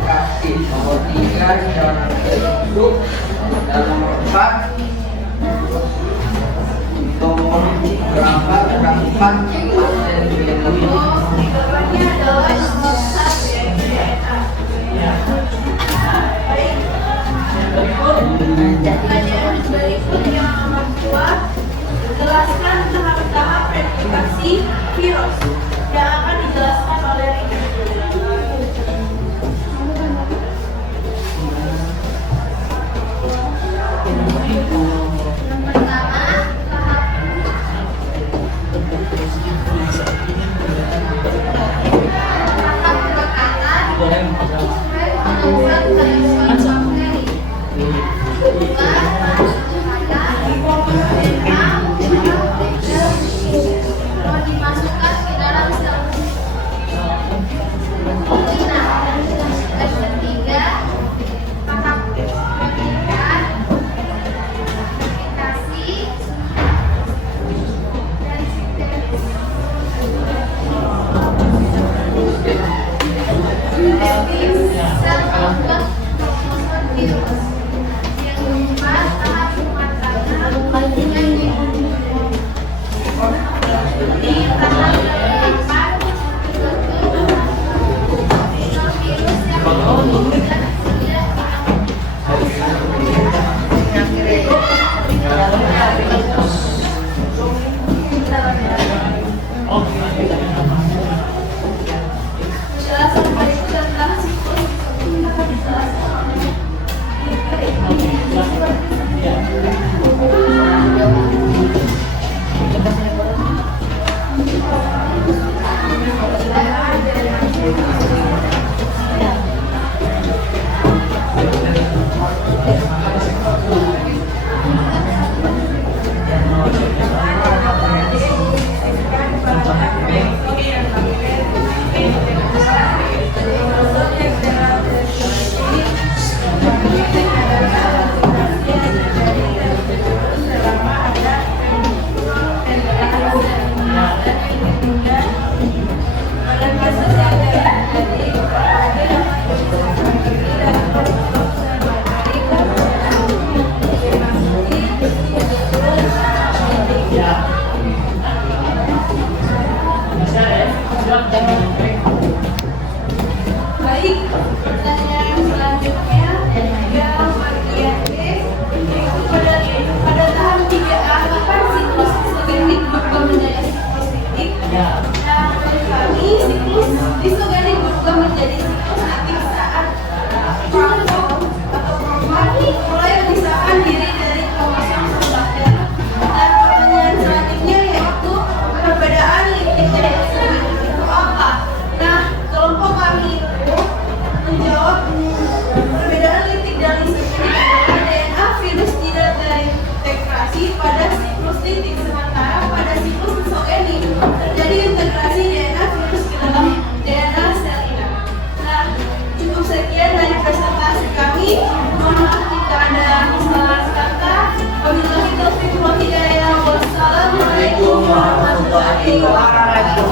kapsid. Nomor 3 jalan hidup. Dan nomor 4 berapa terdapat Jawabannya adalah nomor 1 yaitu DNA. Pelajaran berikut yang nomor 2, jelaskan tahap-tahap replikasi virus yang akan dijelaskan oleh Rika. Yang pertama, tahap dimasukkan ke dalam Penjelasan berikut tentang siklus Baik, pertanyaan selanjutnya yang bagian D, yaitu pada tahap 3A kapan siklus isogenik berubah menjadi siklus siklik? Nah, menurut kami siklus isogenik berubah menjadi siklus aktif saat kelompok atau kromat mulai memisahkan diri dari kromosom sebelahnya. Dan pertanyaan selanjutnya yaitu perbedaan lipid dari isogenik itu apa? Nah, kelompok kami itu menjawab perbedaan lipid dan isogenik adalah DNA virus tidak terintegrasi pada siklus lipid, sementara pada siklus isogenik terjadi integrasi DNA virus ke dalam DNA sel inang. Nah, cukup sekian dari presentasi kami. Mohon maaf jika ada kesalahan kata. Wabillahi taufiq wal hidayah. Wassalamualaikum warahmatullahi wabarakatuh.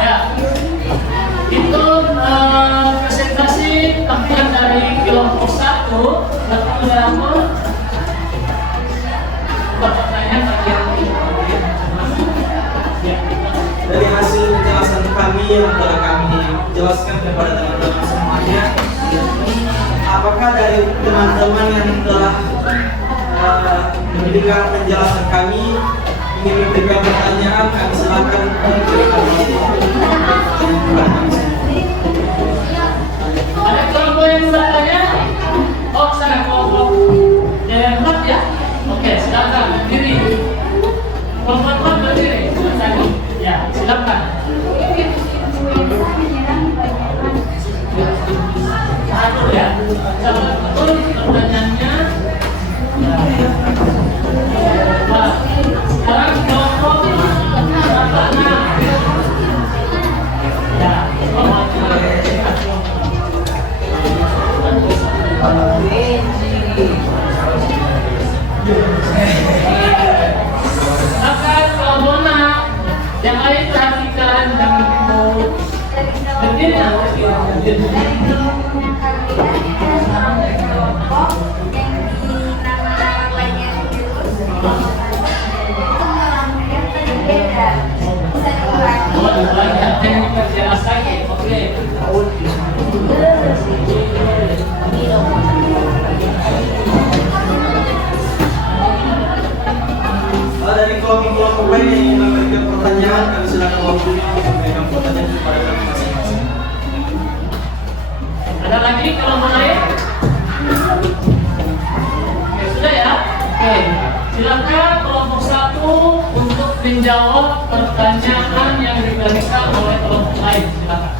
Ya, itu presentasi tampilan dari kelompok 1. Namun pertanyaan bagian ya. Dari hasil penjelasan kami yang telah kami jelaskan kepada teman-teman semuanya, apakah dari teman-teman yang telah mendengar penjelasan kami ingin memberikan pertanyaan, kami silakan memberikan Ada kelompok yang bertanya? Oh, sana kelompok yang 4 ya? Oke, silakan berdiri. Kelompok 4 berdiri. Silakan. Ya, silakan. Aduh ya, salah betul pertanyaannya. Ya. Nah, sekarang kelompok berapa? Ya, akan kelompoknya yang lain perhatikan dan berdiri. Dari kelompoknya kalian ada kelompok yang dinamakan bagian virus. Yang berbeda. Bisa diulangi. Banyak yang terjelas lagi. Oke. dari kelompok-kelompok lain yang ingin memberikan pertanyaan, kami silakan waktunya untuk memberikan pertanyaan kepada kami masing-masing. Ada lagi kelompok lain? Oke, sudah ya? Oke. Silakan kelompok 1 untuk menjawab pertanyaan yang diberikan oleh kelompok lain. Silakan.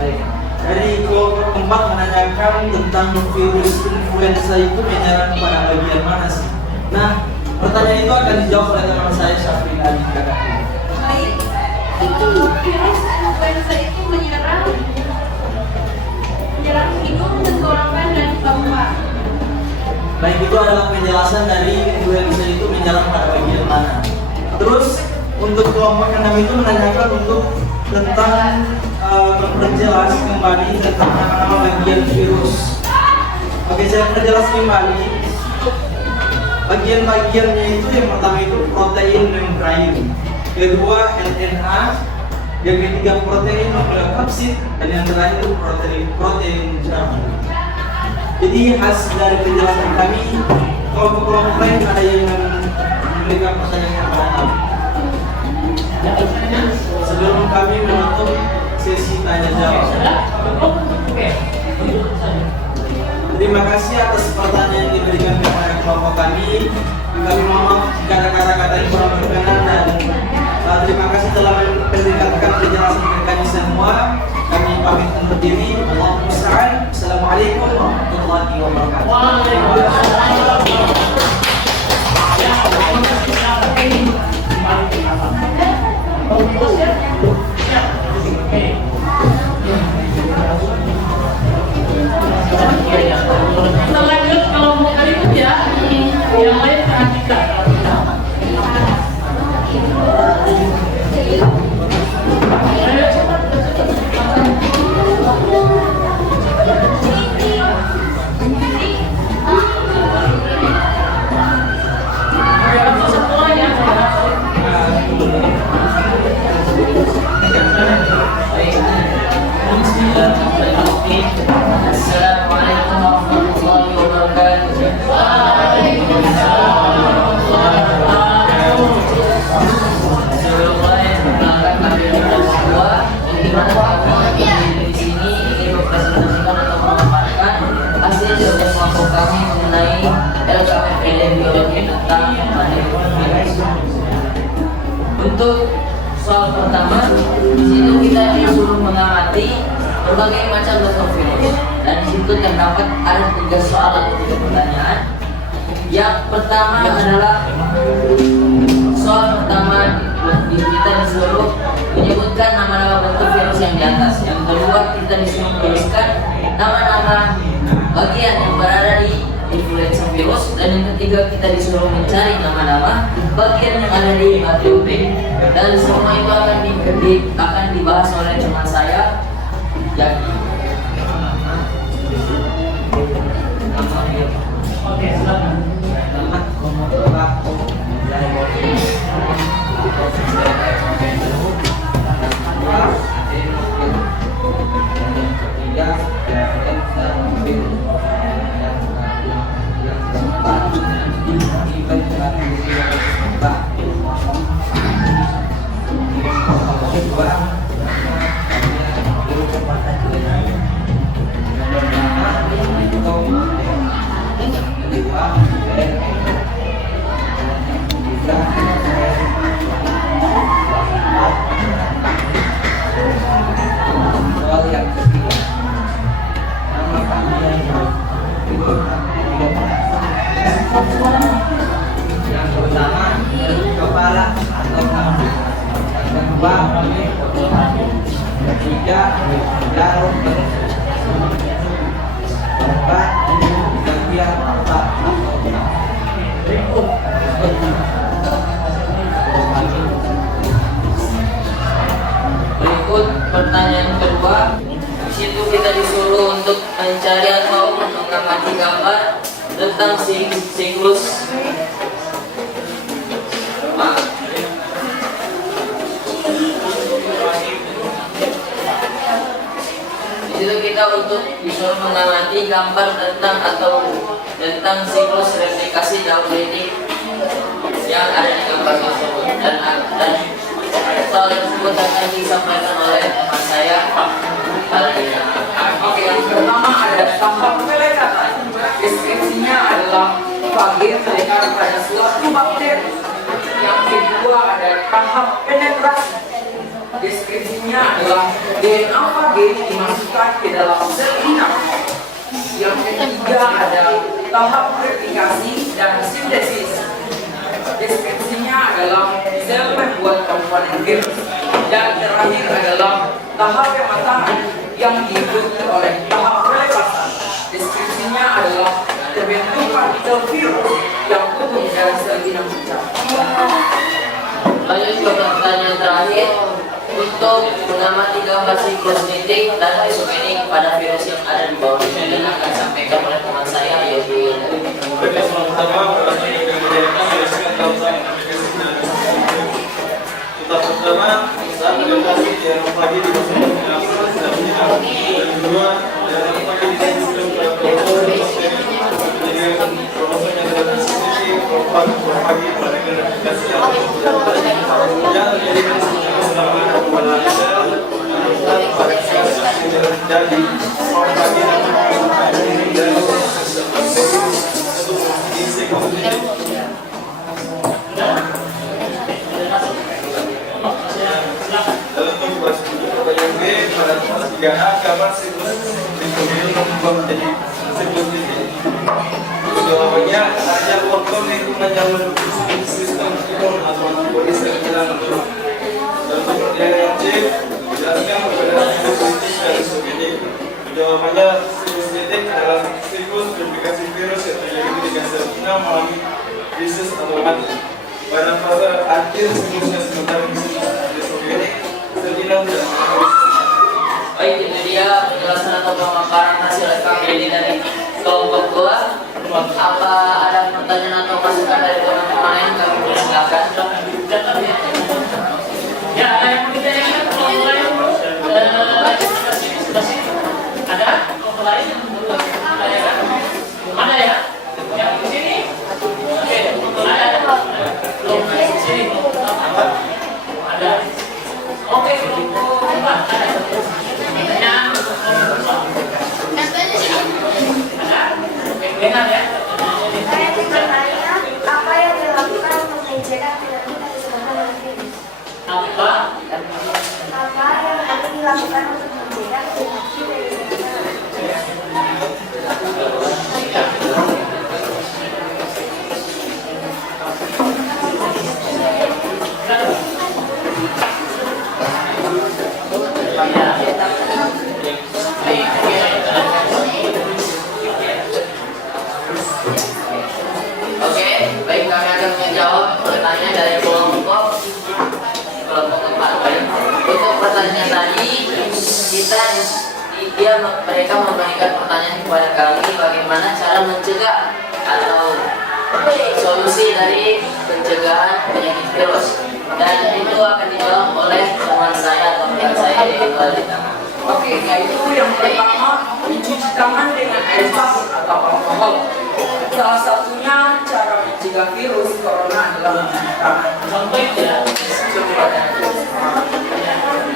Baik. Dari kelompok 4 menanyakan tentang virus influenza itu menyerang pada bagian mana sih? Nah, pertanyaan itu akan dijawab oleh teman saya Syafrin Ali kakak. Baik, itu virus influenza itu menyerang hidung, tenggorokan, dan paru-paru. Baik, itu adalah penjelasan dari influenza itu menyerang pada bagian mana. Terus untuk kelompok yang 6 itu menanyakan untuk tentang memperjelas kembali tentang nama bagian virus. Oke, saya perjelas kembali. Bagian-bagiannya itu yang pertama itu protein membran, kedua RNA, yang ketiga protein nukleokapsid, dan yang terakhir itu protein jerami. Jadi hasil dari penjelasan kami, kelompok-kelompok lain ada yang memberikan pertanyaan kepada kami. Sebelum kami menutup sesi tanya jawab. Terima kasih atas pertanyaan yang diberikan kepada kelompok kami. Kami mohon maaf jika ada kata-kata yang kurang berkenan dan terima kasih telah mendengarkan penjelasan dari kami semua. Kami pamit undur diri. Allahumma musta'an. Assalamualaikum warahmatullahi wabarakatuh. Kita lanjut kelompok berikutnya. Yang lain perhatikan. Assalamualaikum warahmatullahi wabarakatuh. Sebelum mulai perkenalkan kami kita semua, bagaimana kami di sini ingin mempresentasikan atau memaparkan hasil jawaban kelompok kami mengenai LKPD biologi tentang virus. Untuk soal pertama, di situ kita disuruh mengamati berbagai macam bentuk virus, dan di situ terdapat ada 3 soal atau 3 pertanyaan. Yang pertama adalah soal pertama kita disuruh menyebutkan nama-nama bentuk virus yang di atas. Yang kedua kita disuruh menuliskan nama-nama bagian yang berada di influenza virus, dan yang ketiga kita disuruh mencari nama-nama bagian yang ada di HPV. Dan semua itu akan dibahas oleh teman saya. Jadi Oke, silakan. yang pertama kepala atau kambing, yang kedua ketiga jarum perut, keempat bagian mata berikut pertanyaan kedua. Di situ kita disuruh untuk mencari atau mengamati gambar tentang siklus di situ kita untuk disuruh mengamati gambar tentang siklus replikasi daun genetik yang ada di gambar tersebut, dan soal tersebut akan disampaikan oleh teman saya kali ini. Oke, yang pertama ada tahap pelekatan. Deskripsinya adalah fage melekar pada suatu bakteri. Yang kedua ada tahap penetrasi. Deskripsinya adalah DNA fage dimasukkan ke dalam sel inang. Yang ketiga ada tahap replikasi dan sintesis. Deskripsinya adalah sel membuat komponen virus. Dan terakhir adalah tahap pematangan yang diikuti oleh tahap pelepasan. Deskripsinya adalah terbentuk partikel virus yang tumbuh dari sel inang kita. Lanjut ke pertanyaan terakhir. Untuk mengamati gambar siklus genetik dan isogenik pada virus yang ada di bawah ini, dan akan disampaikan oleh teman saya yaitu pertama saat adaptasi dalam pagi di masa yang kedua dalam pagi di sistem pagi pada terdapat siklus mikrobiom yang berubah menjadi siklus titik. Jawabannya ada faktor lingkungan yang mendukung sistem imun atau antibodi secara menurun. Dan pertanyaan yang C, jelaskan perbedaan siklus titik dan subtitik. Jawabannya siklus titik adalah siklus replikasi virus yang terjadi ketika sel inang mengalami krisis atau mati. Pada fase akhir siklusnya sementara disobiotik, sel inang tidak mengalami krisis. Baik, itu dia penjelasan atau pemaparan hasil FKBD dari kelompok 2. Apa ada pertanyaan atau masukan dari teman-teman lain? Kami persilakan. Ya, ada yang mau ditanyakan kelompok lain? Sebelah sini. Ada kelompok lain yang mau ditanyakan? Ada ya? Yang di sini? Oke, ada. Kelompok di sini. Ada. Oke, kelompok 4 ada. Pertanyaan dengar ya. Saya ingin bertanya, apa yang dilakukan untuk mencegah penyakit disebabkan oleh virus? Apa? Apa yang akan dilakukan untuk mencegah penyakit disebabkan oleh virus? Oke, baik, kami akan menjawab pertanyaan dari kelompok 4. Baik. Untuk pertanyaan tadi, mereka memberikan pertanyaan kepada kami bagaimana cara mencegah atau solusi dari pencegahan penyakit virus, dan itu akan dijawab oleh teman saya atau teman saya yaitu Alita. Oke, yaitu yang pertama mencuci tangan dengan air sabun atau alkohol. Salah satunya cara mencegah virus corona adalah mencuci tangan. Contohnya,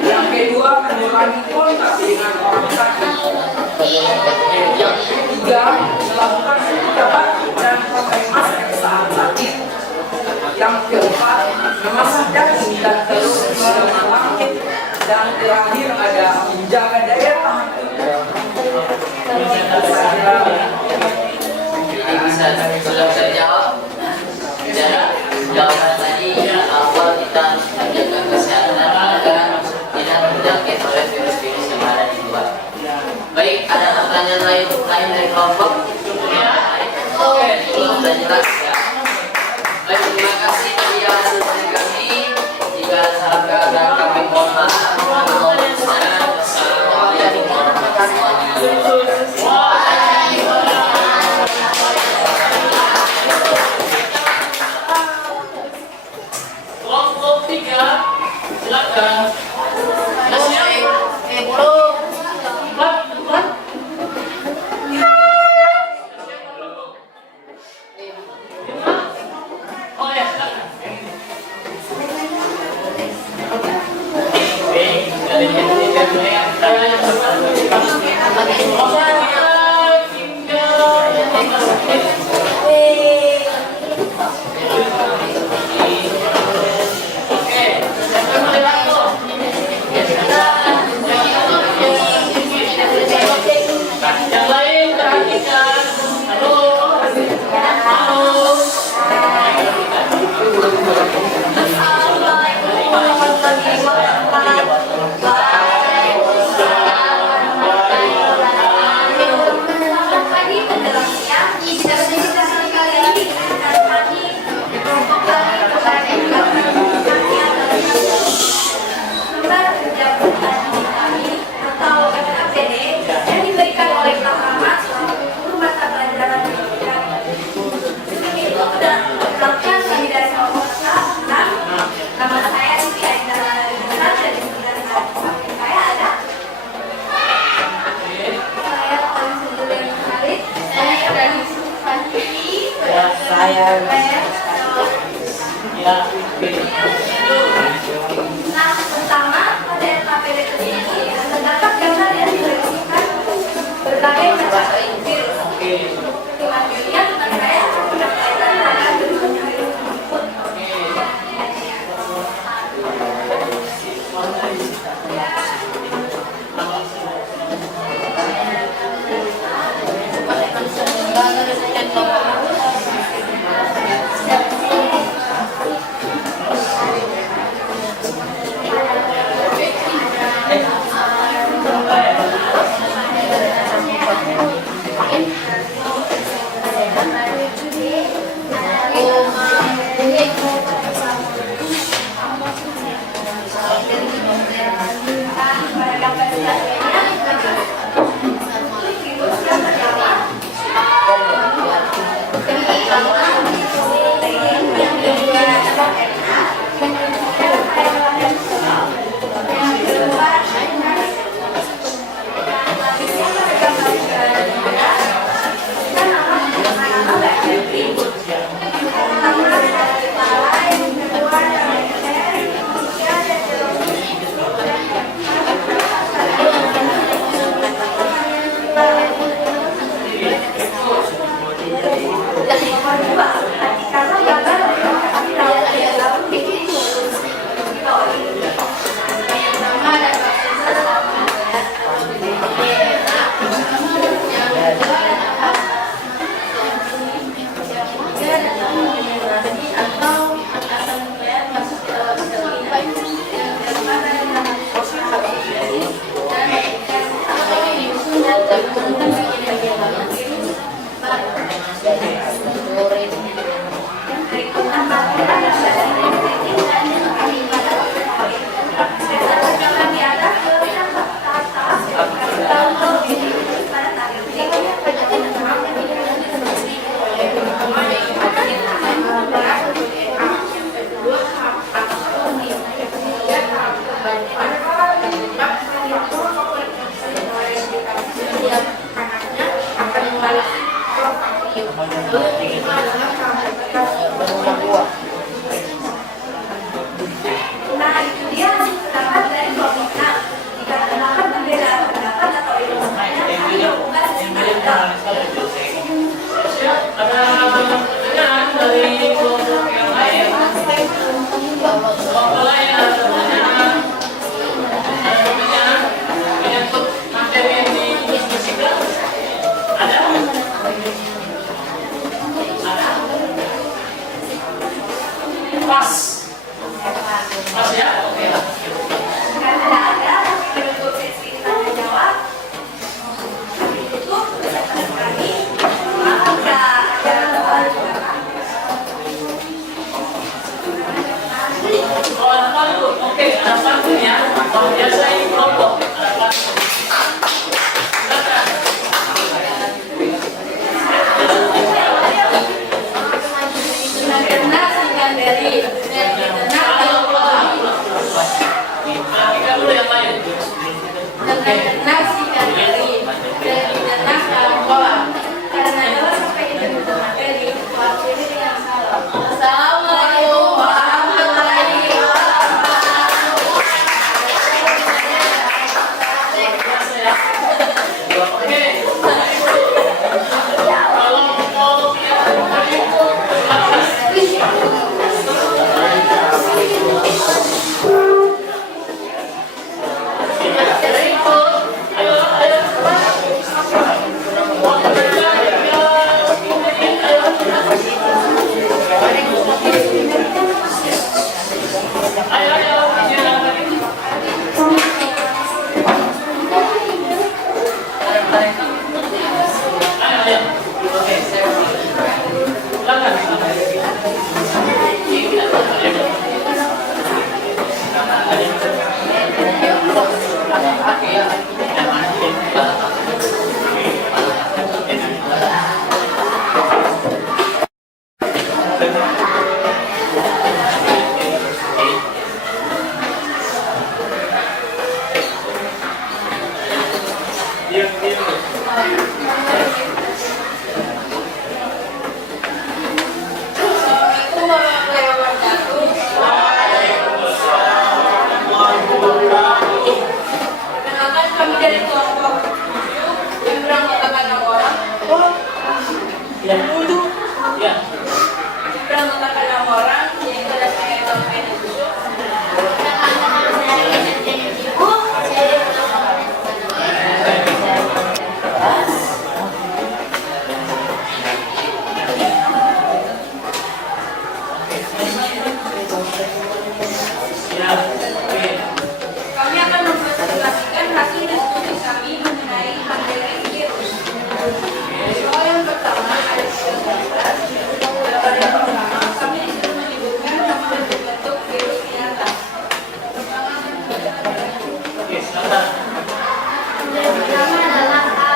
Yang kedua, mengurangi kontak dengan orang sakit. Yang ketiga, melakukan 3 batuk dan pakai masker saat sakit. Yang keempat, memasak daging dan telur sebelum langit. Dan terakhir ada menjaga daya tahan tubuh. Jadi sudah terjawab. Dan jawaban tadi awal kita menjaga kesehatan agar tidak terjangkit oleh virus-virus yang ada di luar. Baik, ada pertanyaan lain dari kelompok? Oke, sudah jelas ya. Baik, terima kasih dari hasil dari kami. Jika ada salah kata kami mohon maaf. Assalamualaikum warahmatullahi wabarakatuh. kelompok 3, silakan. Oh ya, silakan. Yang lain perhatikan. Halo. Halo. Assalamualaikum warahmatullahi Selamat pagi penjelasnya. Kita berbicara kali ini kami kelompok kami lembar kerja kami atau FKPD yang diberikan oleh Pak Rahmat selama 10 mata pelajaran pendidikan. Itu melakukan kami dari kelompok 6. Nama saya Siti Aindara dari Sekolah Samping saya ada. Saya Tansulian Khalid. Saya dari Sufani. Saya. Ya. Nah, pertama pada KPD ini terdapat gambar yang berisikan berbagai macam virus. Selanjutnya teman saya akan menyampaikan tentang virusnya virus tersebut. Pas ya? Oke lah. Karena ada bentuk sesi tanya jawab. Ditutup presentasi kami. Maka ada doa juga. Oh, ada pantun. Oke, ada pantun ya. Kalau biasa ini kelompok. Ada pantun. Silakan. Karena singkat dari Kita dulu yang lain. nasi kan dari tenang dalam pola karena adalah sampai itu bentuk materi waktu ini yang salah. Assalamualaikum warahmatullahi wabarakatuh. Oke. Kalau mau Assalamualaikum warahmatullahi wabarakatuh. Perkenalkan kami dari kelompok 7 yang beranggotakan 6 orang. ya. Ya. Beranggotakan 6 orang yaitu ada saya Taufik Yusuf. Ya. Oke. Kami akan mempresentasikan hasil diskusi kami mengenai materi virus. Soal yang pertama ada 13. Pada yang pertama kami disuruh menyebutkan nama bentuk-bentuk virus nyata. Oke, silakan. Yang pertama adalah A.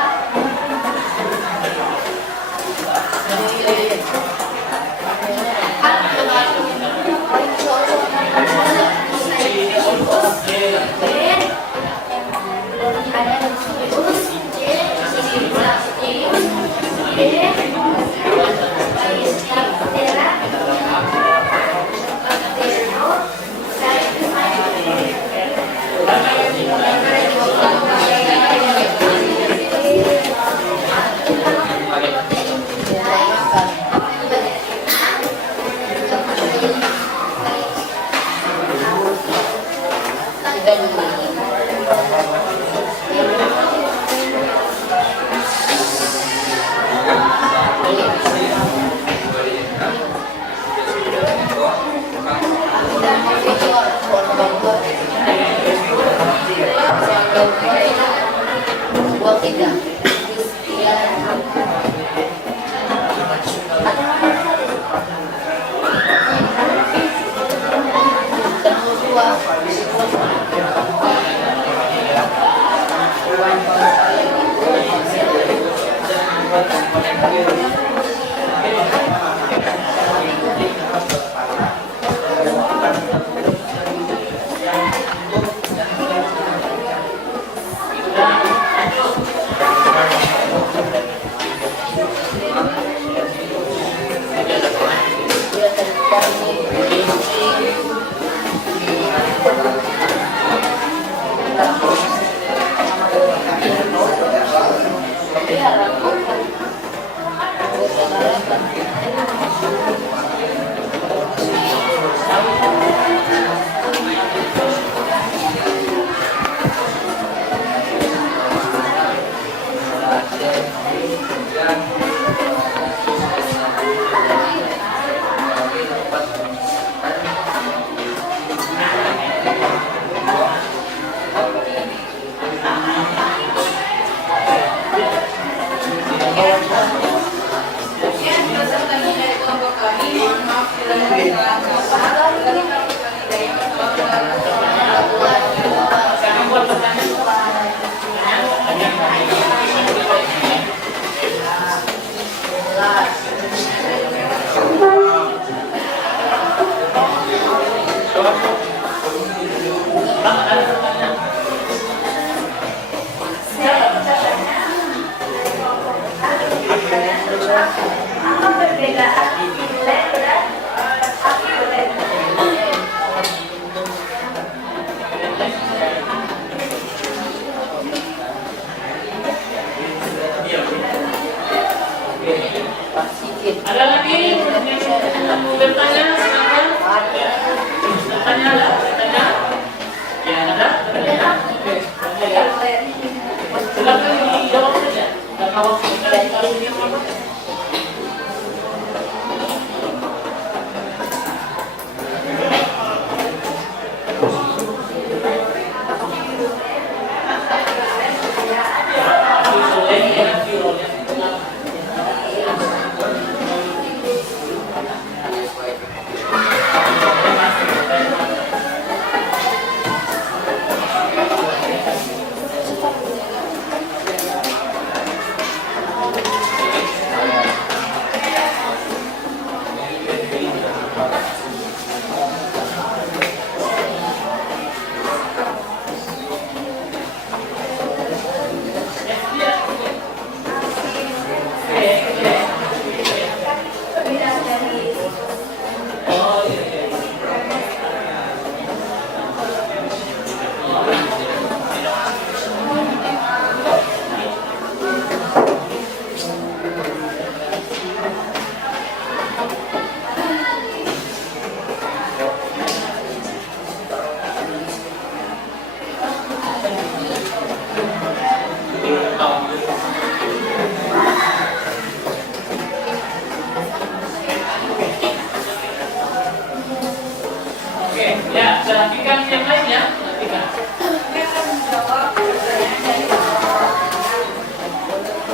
Ya, perhatikan yang lainnya. Perhatikan. Saya akan menjawab pertanyaan dari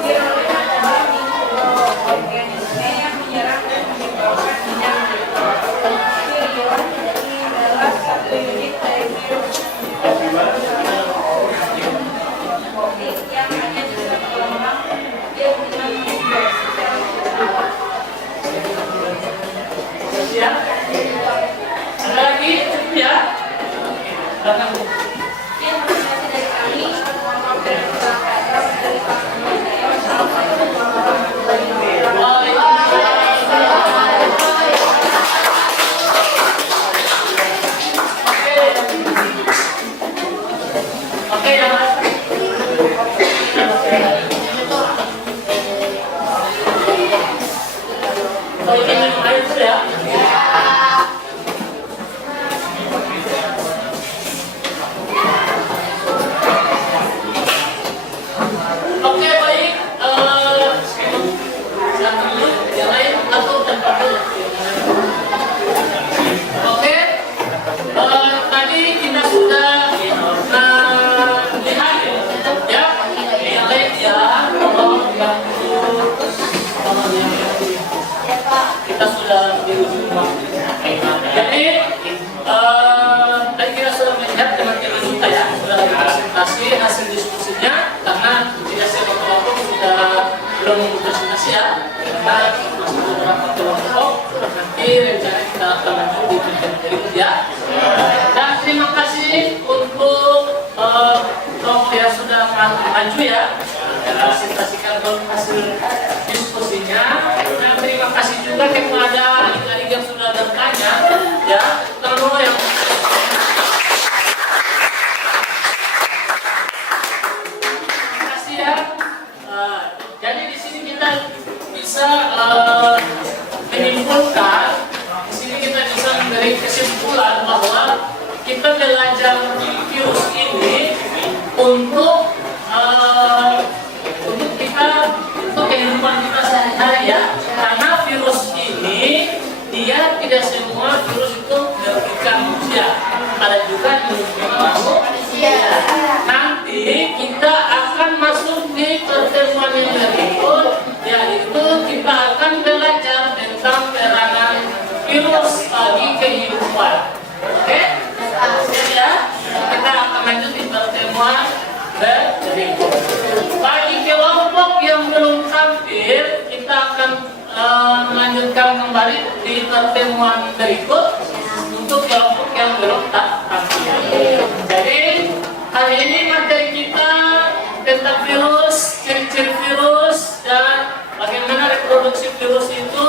Tiroler adalah mikroorganisme yang menyerang dan menyebabkan penyakit. Virion adalah satu unit dari virus yang hanya bisa berkembang dia bukan infeksi secara cepat. Ya. Ada lagi? Ya. Datang. Informasi dari kami, mohon dari Assalamualaikum warahmatullahi wabarakatuh. Oke, yang lain. Oh, ini minum air dulu ya. Oke, baik. Yang dulu, yang lain atau tempat dulu. Oke. Tadi kita sudah lihat ya, yang lain ya, kita sudah di ujung waktu. Jadi tadi kita sudah melihat teman-teman kita ya, sudah presentasi hasil diskusinya, karena tidak semua kelompok sudah belum presentasi ya, karena masih beberapa kelompok nanti rencana kita akan lanjut di pertemuan berikut ya. Dan terima kasih untuk kelompok yang sudah maju ya, presentasikan hasil diskusinya. Dan terima kasih juga kepada adik-adik yang sudah bertanya ya, terutama yang terima kasih ya. Jadi di sini kita bisa menyimpulkan, di sini kita bisa memberi kesimpulan bahwa kita belajar virus ini untuk kehidupan kita sehari-hari ya, karena virus ini dia tidak semua virus itu merugikan manusia, ada juga yang merugikan manusia. Nanti kita akan masuk di pertemuan yang berikut, yaitu kita akan belajar tentang peranan virus bagi kehidupan. Oke? Jadi ya, kita akan lanjut di pertemuan berikut. Bagi kelompok yang belum tampil, kita akan melanjutkan kembali di pertemuan berikut untuk kelompok yang belum tampil. Jadi hari ini materi kita tentang virus, ciri-ciri virus, dan bagaimana reproduksi virus itu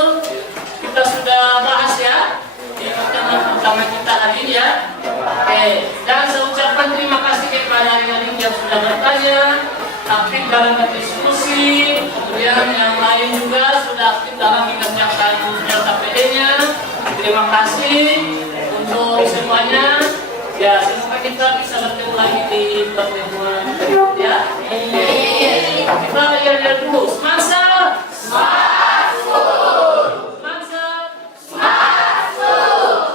kita sudah bahas ya di pertemuan pertama kita hari ini ya. Oke, dan saya ucapkan terima kasih kepada adik-adik yang sudah bertanya, aktif dalam berdiskusi, kemudian yang lain juga sudah aktif dalam mengerjakan KPD-nya. Terima kasih untuk semuanya. Ya, semoga kita bisa bertemu lagi di pertemuan berikut ya. Kita lihat dulu. Semangat!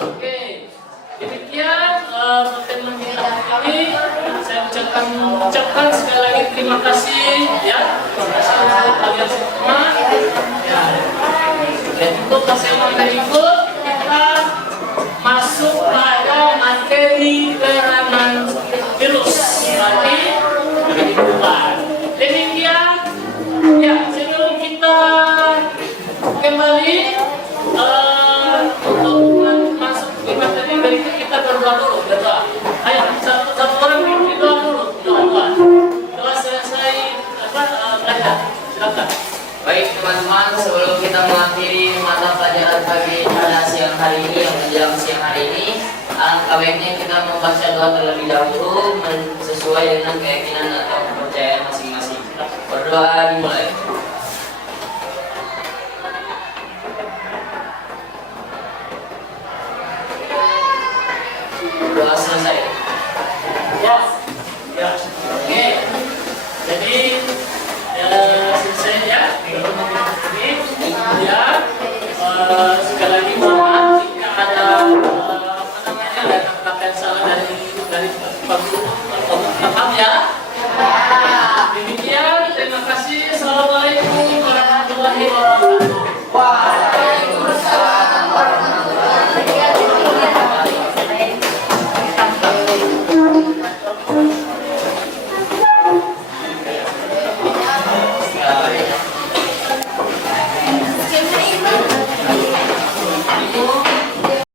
Oke, demikian pertemuan kita hari ini. Saya ucapkan sekali lagi terima kasih ya. Terima kasih untuk kalian semua. Ya. Dan untuk pertemuan berikut kita masuk pada materi peranan virus bagi kehidupan. Demikian ya, sebelum kita kembali untuk masuk ke materi berikut, kita berdoa dulu. Ayo, satu orang berdoa dulu. Doa selesai belajar. Silakan. Baik teman-teman, sebelum kita mengakhiri mata pelajaran pagi pada siang hari ini yang menjelang siang hari ini, alangkah baiknya kita membaca doa terlebih dahulu sesuai dengan keyakinan atau kepercayaan masing-masing. Berdoa dimulai. Doa selesai. Ya, ya, oke. Jadi selesai ya. Ya, sekali lagi mohon maaf jika ada ada Paham ya? Demikian, terima kasih. Assalamualaikum.